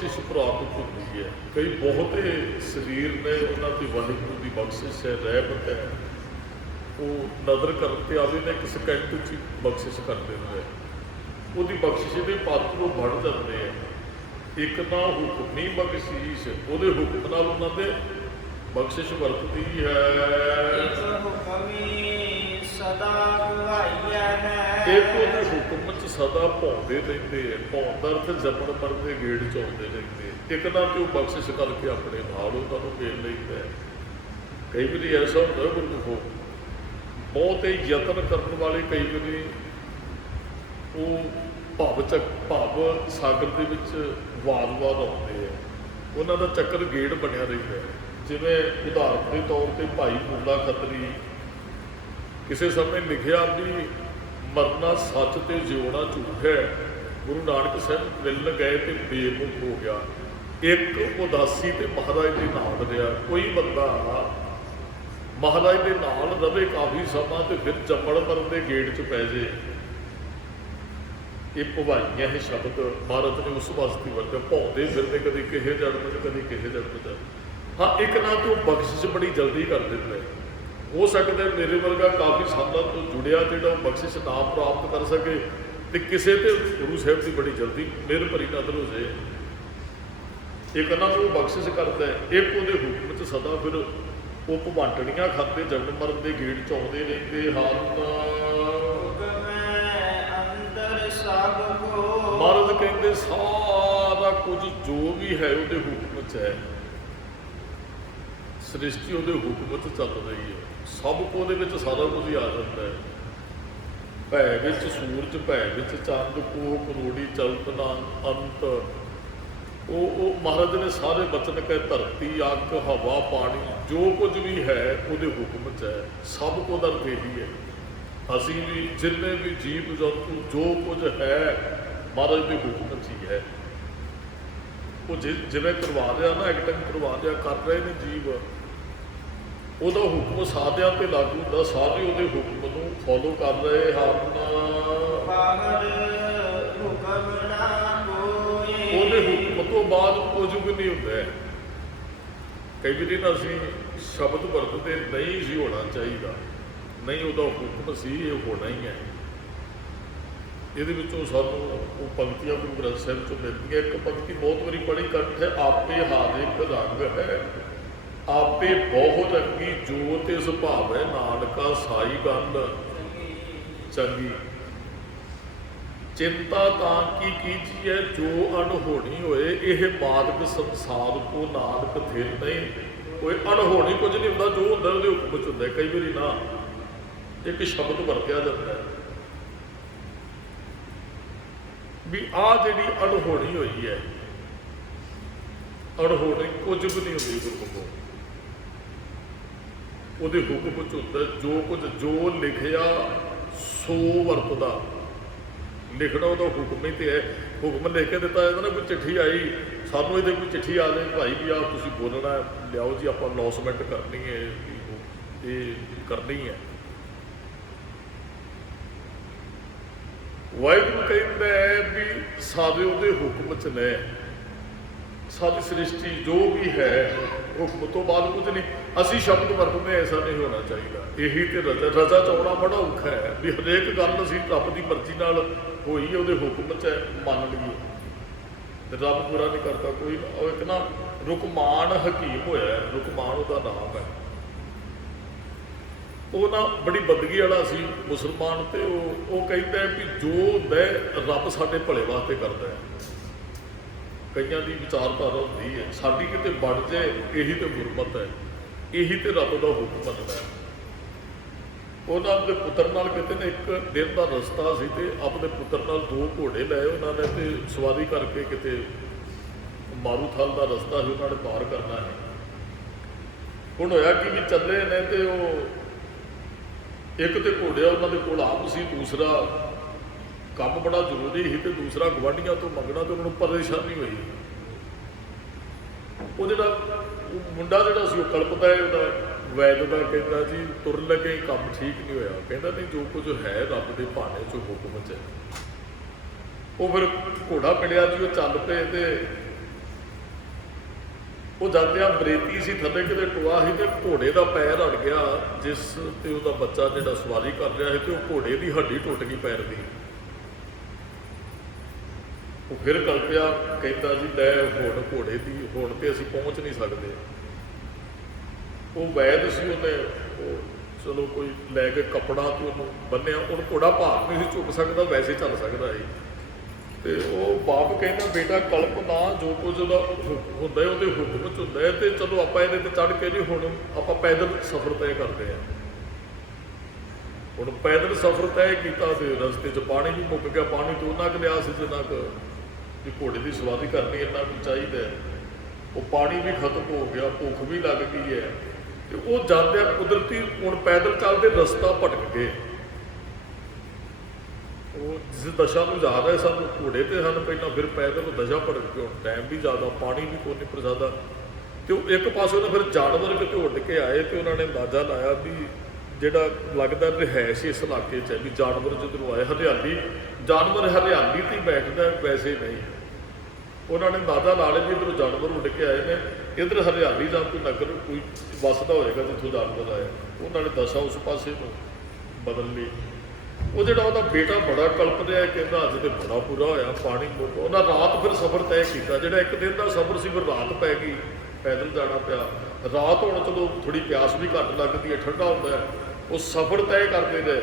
ਬਖਸ਼ਿਸ਼ ਪ੍ਰਾਪਤ ਹੁੰਦੀ ਹੈ। ਕਈ ਬਹੁਤੇ ਸਰੀਰ ਨੇ ਉਹਨਾਂ ਦੀ ਵਾਹਿਗੁਰੂ ਦੀ ਬਖਸ਼ਿਸ਼ ਹੈ, ਰਹਿਮਤ ਹੈ, ਉਹ ਨਜ਼ਰ ਕਰਨ ਤੇ ਆਵੇ ਨਾ ਇੱਕ ਸਕਿੰਟ 'ਚ ਬਖਸ਼ਿਸ਼ ਕਰ ਦਿੰਦਾ ਹੈ। ਉਹਦੀ ਬਖਸ਼ਿਸ਼ ਦੇ ਪਾਤਰ ਉਹ ਬਣ ਜਾਂਦੇ ਆ। ਇੱਕ ਨਾ ਹੁਕਮੀ ਬਖਸ਼ਿਸ਼, ਉਹਦੇ ਹੁਕਮ ਨਾਲ ਉਹਨਾਂ ਦੇ ਬਖਸ਼ਿਸ਼ ਵਰਤਦੀ ਹੈ। ਇੱਕ ਉਹਦੇ ਹੁਕਮ 'ਚ ਸਦਾ ਭੌਂਦੇ ਰਹਿੰਦੇ ਹੈ। ਭੌਣ ਦਾ ਅਰਥ ਜੰਮਣ ਮਰਨ ਦੇ ਗੇੜ 'ਚ ਆਉਂਦੇ ਰਹਿੰਦੇ। ਇੱਕ ਨਾ ਕਿ ਉਹ ਬਖਸ਼ਿਸ਼ ਕਰਕੇ ਆਪਣੇ ਨਾਲ ਉਹਨਾਂ ਨੂੰ ਫੇਰ ਲੈਂਦਾ ਹੈ। ਕਈ ਵਾਰੀ ਐਸਾ ਹੁੰਦਾ ਗੁਰਮੁਖੋ, ਬਹੁਤ ਹੀ ਯਤਨ ਕਰਨ ਵਾਲੇ ਕਈ ਵਾਰੀ ਉਹ ਭਾਵ ਸਾਗਰ ਦੇ ਵਿੱਚ ਵਾਰ-ਵਾਰ ਆਉਂਦੇ ਆ। ਉਹਨਾਂ ਦਾ ਚੱਕਰ ਗੇੜ ਬਣਿਆ ਰਹਿੰਦਾ ਹੈ। ਜਿਵੇਂ ਉਦਾਹਰਨ ਦੇ ਤੌਰ ਤੇ ਭਾਈ ਬੁੱਲਾ ਖੱਤਰੀ ਕਿਸੇ ਸਮੇਂ ਲਿਖਿਆ ਵੀ ਮਰਨਾ ਸੱਚ ਤੇ ਜਿਉਣਾ ਝੂਠ ਹੈ। ਗੁਰੂ ਨਾਨਕ ਸਾਹਿਬ ਮਿਲਣ ਗਏ ਤੇ ਬੇਮੁਖ ਹੋ ਗਿਆ। ਇੱਕ ਉਦਾਸੀ ਤੇ ਮਹਾਰਾਜ ਦੇ ਨਾਲ ਰਿਹਾ। ਕੋਈ ਬੰਦਾ ਮਹਾਰਾਜ ਦੇ ਨਾਲ ਰਵੇ ਕਾਫੀ ਸਮਾਂ ਤੇ ਫਿਰ ਜੰਮਣ ਮਰਨ ਦੇ ਗੇੜ 'ਚ ਪੈ ਜੇ। ਇਹ ਭਵਾਈਆਂ ਇਹ ਸ਼ਬਦ ਭਾਰਤ ਨੇ ਉਸ ਵਾਸਤੇ ਵਰਤਿਆ। ਭੌਂਦੇ ਫਿਰਦੇ ਕਦੀ ਕਿਸੇ ਜਨਮ 'ਚ ਕਦੀ ਕਿਸੇ ਜਨਮ 'ਚ। ਹਾਂ, ਇੱਕ ਨਾ ਤੋਂ ਬਖਸ਼ਿਸ਼ ਬੜੀ ਜਲਦੀ ਕਰ ਦਿੰਦਾ ਹੈ। ਹੋ ਸਕਦਾ ਮੇਰੇ ਵਰਗਾ ਕਾਫੀ ਸਾਲਾਂ ਤੋਂ ਜੁੜਿਆ ਜਿਹੜਾ ਉਹ ਬਖਸ਼ਿਸ਼ ਨਾ ਪ੍ਰਾਪਤ ਕਰ ਸਕੇ ਤੇ ਕਿਸੇ ਤੇ ਗੁਰੂ ਸਾਹਿਬ ਦੀ ਬੜੀ ਜਲਦੀ ਮਿਹਰ ਭਰੀ ਨਜ਼ਰ ਹੋ ਜਾਏ। ਇੱਕ ਨਾ ਉਹ ਬਖਸ਼ਿਸ਼ ਕਰਦਾ ਹੈ, ਇੱਕ ਉਹਦੇ ਹੁਕਮ 'ਚ ਸਦਾ ਫਿਰ ਉਹ ਭਵਾਂਟਣੀਆਂ ਖਾਂਦੇ ਜਨਮ ਮਰਨ ਦੇ ਗੇੜ 'ਚ ਆਉਂਦੇ ਰਹਿੰਦੇ ਹਨ। ਮਹਾਰਾਜ ਕਹਿੰਦੇ ਸਾਰਾ ਕੁਝ ਜੋ ਵੀ ਹੈ ਉਹਦੇ ਹੁਕਮ 'ਚ ਹੈ। ਸ੍ਰਿਸ਼ਟੀ ਉਹਦੇ ਹੁਕਮ 'ਚ ਚੱਲ ਰਹੀ ਹੈ। ਸਭ ਕੁਝ ਉਹਦੇ ਵਿੱਚ ਸਾਰਾ ਕੁਝ ਹੀ ਆ ਜਾਂਦਾ ਹੈ। ਭੈ ਵਿੱਚ ਸੂਰਜ, ਭੈ ਵਿੱਚ ਚੰਦ, ਕੋ ਕਰੋੜੀ ਚਲਤ ਨਾ ਅੰਤ। ਉਹ ਮਹਾਰਾਜ ਨੇ ਸਾਰੇ ਬਚਨ ਕਹੇ, ਧਰਤੀ, ਅੱਗ, ਹਵਾ, ਪਾਣੀ, ਜੋ ਕੁਝ ਵੀ ਹੈ ਉਹਦੇ ਹੁਕਮ 'ਚ ਹੈ। ਸਭ ਕੁਝ ਦਾ ਅਰਥ ਇਹੀ ਹੈ। ਅਸੀਂ ਵੀ ਜਿੰਨੇ ਵੀ ਜੀਵ ਜੰਤੂ ਜੋ ਕੁਝ ਹੈ ਮਹਾਰਾਜ ਦੇ ਹੁਕਮ 'ਚ ਹੀ ਹੈ। ਉਹ ਜਿਵੇਂ ਕਰਵਾ ਰਿਹਾ ਨਾ, ਐਕਟਿੰਗ ਕਰਵਾ ਰਿਹਾ, ਕਰ ਰਹੇ ਨੇ ਜੀਵ, ਉਹਦਾ ਹੁਕਮ ਸਾਧਿਆਂ ਤੇ ਲਾਗੂ ਹੁੰਦਾ। ਸਾਰੇ ਉਹਦੇ ਹੁਕਮ ਨੂੰ ਫੋਲੋ ਕਰ ਰਹੇ ਹਨ। ਉਹਦੇ ਹੁਕਮ ਤੋਂ ਬਾਅਦ ਕੁਝ ਵੀ ਨਹੀਂ ਹੁੰਦਾ। ਕਈ ਵਾਰੀ ਨਾ ਅਸੀਂ ਸ਼ਬਦ ਵਰਤਦੇ ਨਹੀਂ ਸੀ ਹੋਣਾ ਚਾਹੀਦਾ, ਨਹੀਂ ਉਹਦਾ ਹੁਕਮ ਸੀ, ਇਹ ਹੋਣਾ ਹੀ ਹੈ। ਇਹਦੇ ਵਿੱਚੋਂ ਸਾਨੂੰ ਉਹ ਪੰਕਤੀਆਂ ਗੁਰੂ ਗ੍ਰੰਥ ਸਾਹਿਬ 'ਚੋਂ ਮਿਲਦੀਆਂ। ਇੱਕ ਪੰਕਤੀ ਬਹੁਤ ਵਾਰੀ ਪੜ੍ਹੀ ਕੰਠ ਹੈ, ਆਪੇ ਹਾਰਿਕ ਰੰਗ ਹੈ, ਆਪੇ ਬਹੁ ਰੰਗੀ ਜੋਤ ਇਸ ਭਾਵੈ, ਨਾਨਕਾ ਸਾਈ ਗੰਢ ਚੰਗੀ। ਚਿੰਤਾ ਤਾਂ ਕੀ ਕੀਜੀਐ ਜੋ ਅਣਹੋਣੀ ਹੋਏ, ਇਹ ਮਾਰਗ ਸੰਸਾਰ ਕੋ ਨਾਨਕ ਥਿਰ ਨਹੀਂ। ਕੋਈ ਅਣਹੋਣੀ ਕੁਝ ਨਹੀਂ ਹੁੰਦਾ, ਜੋ ਹੁੰਦਾ ਉਹਦੇ ਹੁਕਮ 'ਚ ਹੁੰਦਾ। ਕਈ ਵਾਰੀ ਨਾ ਇੱਕ ਸ਼ਬਦ ਵਰਤਿਆ ਜਾਂਦਾ ਹੈ ਵੀ ਆਹ ਜਿਹੜੀ ਅਣਹੋਣੀ ਹੋਈ ਹੈ, ਅਣਹੋਣੀ ਕੁਝ ਵੀ ਨਹੀਂ ਹੁੰਦੀ ਗੁਰਮੁਖੋ, ਉਹਦੇ ਹੁਕਮ 'ਚ ਹੁੰਦਾ। ਜੋ ਕੁਝ ਜੋ ਲਿਖਿਆ ਸੋ ਵਰਤਦਾ। ਲਿਖਣਾ ਉਹਦਾ ਹੁਕਮ ਹੀ ਤੇ ਹੈ। ਹੁਕਮ ਲਿਖ ਕੇ ਦਿੱਤਾ ਜਾਂਦਾ ਨਾ, ਕੋਈ ਚਿੱਠੀ ਆਈ ਸਾਨੂੰ, ਇਹਦੇ ਕੋਈ ਚਿੱਠੀ ਆ ਜਾਏ, ਭਾਈ ਵੀ ਆਹ ਤੁਸੀਂ ਬੋਲਣਾ, ਲਿਆਓ ਜੀ ਆਪਾਂ ਅਨਾਉਂਸਮੈਂਟ ਕਰਨੀ ਹੈ, ਇਹ ਕਰਨੀ ਹੈ। ਵਾਹਿਗੁਰੂ ਕਹਿੰਦਾ ਹੈ ਵੀ ਸਾਰੇ ਉਹਦੇ ਹੁਕਮ 'ਚ ਨੇ। ਸਾਰੀ ਸ੍ਰਿਸ਼ਟੀ ਜੋ ਵੀ ਹੈ ਹੁਕਮ ਤੋਂ ਬਾਅਦ ਕੁਝ ਨਹੀਂ। ਅਸੀਂ ਸ਼ਬਦ ਵਰਤਦੇ, ਐਸਾ ਨਹੀਂ ਹੋਣਾ ਚਾਹੀਦਾ। ਇਹੀ ਤੇ ਰਜ਼ਾ ਚਾਉਣਾ ਬੜਾ ਔਖਾ ਹੈ ਵੀ ਹਰੇਕ ਗੱਲ ਅਸੀਂ ਰੱਬ ਦੀ ਮਰਜ਼ੀ ਨਾਲ ਹੋਈ, ਉਹਦੇ ਹੁਕਮ 'ਚ ਮੰਨ ਲਈਏ ਤੇ ਰੱਬ ਪੂਰਾ ਨਹੀਂ ਕਰਦਾ ਕੋਈ। ਉਹ ਇੱਕ ਨਾ ਰੁਕਮਾਨ ਹਕੀਮ ਹੋਇਆ, ਰੁਕਮਾਨ ਉਹਦਾ ਨਾਮ ਹੈ। ਉਹ ਨਾ ਬੜੀ ਬੰਦਗੀ ਵਾਲਾ ਸੀ ਮੁਸਲਮਾਨ, ਤੇ ਉਹ ਕਹਿੰਦਾ ਵੀ ਜੋ ਹੁੰਦਾ ਰੱਬ ਸਾਡੇ ਭਲੇ ਵਾਸਤੇ ਕਰਦਾ ਹੈ। ਕਈਆਂ ਦੀ ਵਿਚਾਰਧਾਰਾ ਹੁੰਦੀ ਹੈ ਸਾਡੀ ਕਿਤੇ ਬਣ ਜਾਏ, ਇਹੀ ਤੇ ਗੁਰਮਤ ਹੈ, ਇਹੀ ਤੇ ਰੱਬ ਦਾ ਹੁਕਮ ਬਣਦਾ ਹੈ। ਉਹਨਾਂ ਦੇ ਪੁੱਤਰ ਨਾਲ ਕਿਤੇ ਨੇ ਇੱਕ ਦਿਨ ਦਾ ਰਸਤਾ ਸੀ ਤੇ ਆਪਣੇ ਪੁੱਤਰ ਨਾਲ 2 ਘੋੜੇ ਲਏ ਉਹਨਾਂ ਨੇ ਤੇ ਸਵਾਰੀ ਕਰਕੇ ਕਿਤੇ ਮਾਰੂਥਲ ਦਾ ਰਸਤਾ ਸੀ, ਉਹਨਾਂ ਨੇ ਪਾਰ ਕਰਨਾ ਹੈ। ਹੁਣ ਹੋਇਆ ਕਿ ਵੀ ਚੱਲੇ ਨੇ ਤੇ ਉਹ ਇੱਕ ਤੇ ਘੋੜਿਆ ਉਹਨਾਂ ਦੇ ਕੋਲ ਆਪ ਸੀ, ਦੂਸਰਾ ਕੰਮ ਬੜਾ ਜ਼ਰੂਰੀ ਸੀ ਤੇ ਦੂਸਰਾ ਗੁਆਂਢੀਆਂ ਤੋਂ ਮੰਗਣਾ, ਤੇ ਉਹਨਾਂ ਨੂੰ ਪਰੇਸ਼ਾਨੀ ਹੋਈ। ਉਹ ਜਿਹੜਾ ਮੁੰਡਾ ਜਿਹੜਾ ਸੀ ਉਹ ਕਲਪਦਾ ਹੈ, ਉਹਦਾ ਵੈਦ ਦਾ ਕਹਿੰਦਾ ਜੀ ਤੁਰਨ ਲੱਗੇ ਕੰਮ ਠੀਕ ਨਹੀਂ ਹੋਇਆ। ਕਹਿੰਦਾ ਨਹੀਂ, ਜੋ ਕੁਝ ਹੈ ਰੱਬ ਦੇ ਭਾਣੇ 'ਚ ਹੁਕਮ 'ਚ। ਉਹ ਫਿਰ ਘੋੜਾ ਮਿਲਿਆ ਜੀ, ਉਹ ਚੱਲ ਪਏ ਤੇ ਉਹ ਜਾਂਦਿਆਂ ਬਰੇਤੀ ਸੀ, ਥੱਲੇ ਕਿਤੇ ਟੋਆ ਸੀ ਤੇ ਘੋੜੇ ਦਾ ਪੈਰ ਅੜ ਗਿਆ, ਜਿਸ ਤੇ ਉਹਦਾ ਬੱਚਾ ਜਿਹੜਾ ਸਵਾਰੀ ਕਰ ਰਿਹਾ ਸੀ, ਤੇ ਉਹ ਘੋੜੇ ਦੀ ਹੱਡੀ ਟੁੱਟ ਗਈ ਪੈਰ ਦੀ। ਉਹ ਫਿਰ ਕਲਪਿਆ, ਕਹਿੰਦਾ ਜੀ ਲੈ ਹੁਣ ਘੋੜੇ ਦੀ ਹੁਣ ਤੇ ਅਸੀਂ ਪਹੁੰਚ ਨਹੀਂ ਸਕਦੇ। ਉਹ ਵੈਦ ਸੀ, ਉਹਨੇ ਉਹ ਚਲੋ ਕੋਈ ਲੈ ਕੇ ਕੱਪੜਾ ਤੇ ਉਹਨੂੰ ਬੰਨਿਆ। ਉਹਨੂੰ ਘੋੜਾ ਭਾਰ ਨਹੀਂ ਸੀ ਚੁੱਕ ਸਕਦਾ, ਵੈਸੇ ਚੱਲ ਸਕਦਾ ਸੀ। ਤੇ ਉਹ ਬਾਪ ਕਹਿੰਦਾ ਬੇਟਾ ਕਲਪ ਨਾ, ਜੋ ਕੁਝ ਉਹਦਾ ਹੁੰਦਾ ਉਹਦੇ ਹੁਕਮ 'ਚ ਹੁੰਦਾ ਹੈ, ਤੇ ਚਲੋ ਆਪਾਂ ਇਹਦੇ ਤੇ ਚੜ੍ਹ ਕੇ ਨਹੀਂ, ਹੁਣ ਆਪਾਂ ਪੈਦਲ ਸਫ਼ਰ ਤੈਅ ਕਰਦੇ ਹਾਂ। ਹੁਣ ਪੈਦਲ ਸਫ਼ਰ ਤੈਅ ਕੀਤਾ ਤੇ ਰਸਤੇ 'ਚ ਪਾਣੀ ਵੀ ਮੁੱਕ ਗਿਆ। ਪਾਣੀ ਤੋਂ ਉਹਨਾਂ ਕੁ ਲਿਆ ਸੀ ਜਿੰਨਾ ਕੁ ਵੀ ਘੋੜੇ ਦੀ ਸਵਾਰੀ ਕਰਨੀ ਇੰਨਾ ਕੁ ਚਾਹੀਦਾ। ਉਹ ਪਾਣੀ ਵੀ ਖਤਮ ਹੋ ਗਿਆ, ਭੁੱਖ ਵੀ ਲੱਗ ਗਈ ਹੈ। ਤੇ ਉਹ ਜਾਂਦਿਆਂ ਕੁਦਰਤੀ ਹੁਣ ਪੈਦਲ ਚੱਲਦੇ ਰਸਤਾ ਭਟਕ ਗਏ। ਉਹ ਜਿਸ ਦਸ਼ਾ ਨੂੰ ਯਾਦ ਹੈ ਸਾਨੂੰ, ਘੋੜੇ ਤੇ ਹਨ ਪਹਿਲਾਂ, ਫਿਰ ਪੈਦਲ ਦਸ਼ਾ ਭਟਕ ਕੇ। ਹੁਣ ਟਾਈਮ ਵੀ ਜ਼ਿਆਦਾ, ਪਾਣੀ ਵੀ ਕੋਈ ਨਹੀਂ ਪ੍ਰਸਾਦਾ। ਤੇ ਉਹ ਇੱਕ ਪਾਸੇ ਫਿਰ ਜਾਨਵਰ ਕਿਤੇ ਉੱਡ ਕੇ ਆਏ, ਤੇ ਉਹਨਾਂ ਨੇ ਅੰਦਾਜ਼ਾ ਲਾਇਆ ਵੀ ਜਿਹੜਾ ਲੱਗਦਾ ਰਿਹਾਇਸ਼ ਇਸ ਇਲਾਕੇ 'ਚ ਹੈ, ਵੀ ਜਾਨਵਰ ਜਦੋਂ ਆਏ ਹਰਿਆਲੀ, ਜਾਨਵਰ ਹਰਿਆਲੀ ਤੇ ਹੀ ਬੈਠਦਾ, ਵੈਸੇ ਨਹੀਂ। ਉਹਨਾਂ ਨੇ ਅੰਦਾਜ਼ਾ ਲਾ ਲਿਆ ਵੀ ਇੱਧਰੋਂ ਜਾਨਵਰ ਉੱਡ ਕੇ ਆਏ ਨੇ, ਇੱਧਰ ਹਰਿਆਲੀ ਦਾ ਕੋਈ ਨਗਰ ਕੋਈ ਵੱਸਦਾ ਹੋਏਗਾ ਜਿੱਥੋਂ ਜਾਨਵਰ ਆਏ। ਉਹਨਾਂ ਨੇ ਦਸ਼ਾ ਉਸ ਪਾਸੇ ਨੂੰ ਬਦਲ ਲਈ। ਉਹ ਜਿਹੜਾ ਉਹਦਾ ਬੇਟਾ ਬੜਾ ਕਲਪ ਰਿਹਾ, ਕਹਿੰਦਾ ਅੱਜ ਤੇ ਬੜਾ ਬੁਰਾ ਹੋਇਆ, ਪਾਣੀ ਮੁੱਕ। ਉਹਨਾਂ ਰਾਤ ਫਿਰ ਸਫ਼ਰ ਤੈਅ ਕੀਤਾ, ਜਿਹੜਾ ਇੱਕ ਦਿਨ ਦਾ ਸਫ਼ਰ ਸੀ ਫਿਰ ਰਾਤ ਪੈ ਗਈ, ਪੈਦਲ ਜਾਣਾ ਪਿਆ। ਰਾਤ ਹੁਣ ਚਲੋ ਥੋੜ੍ਹੀ ਪਿਆਸ ਵੀ ਘੱਟ ਲੱਗਦੀ ਹੈ, ਠੰਡਾ ਹੁੰਦਾ ਹੈ। ਉਹ ਸਫ਼ਰ ਤੈਅ ਕਰਦੇ ਗਏ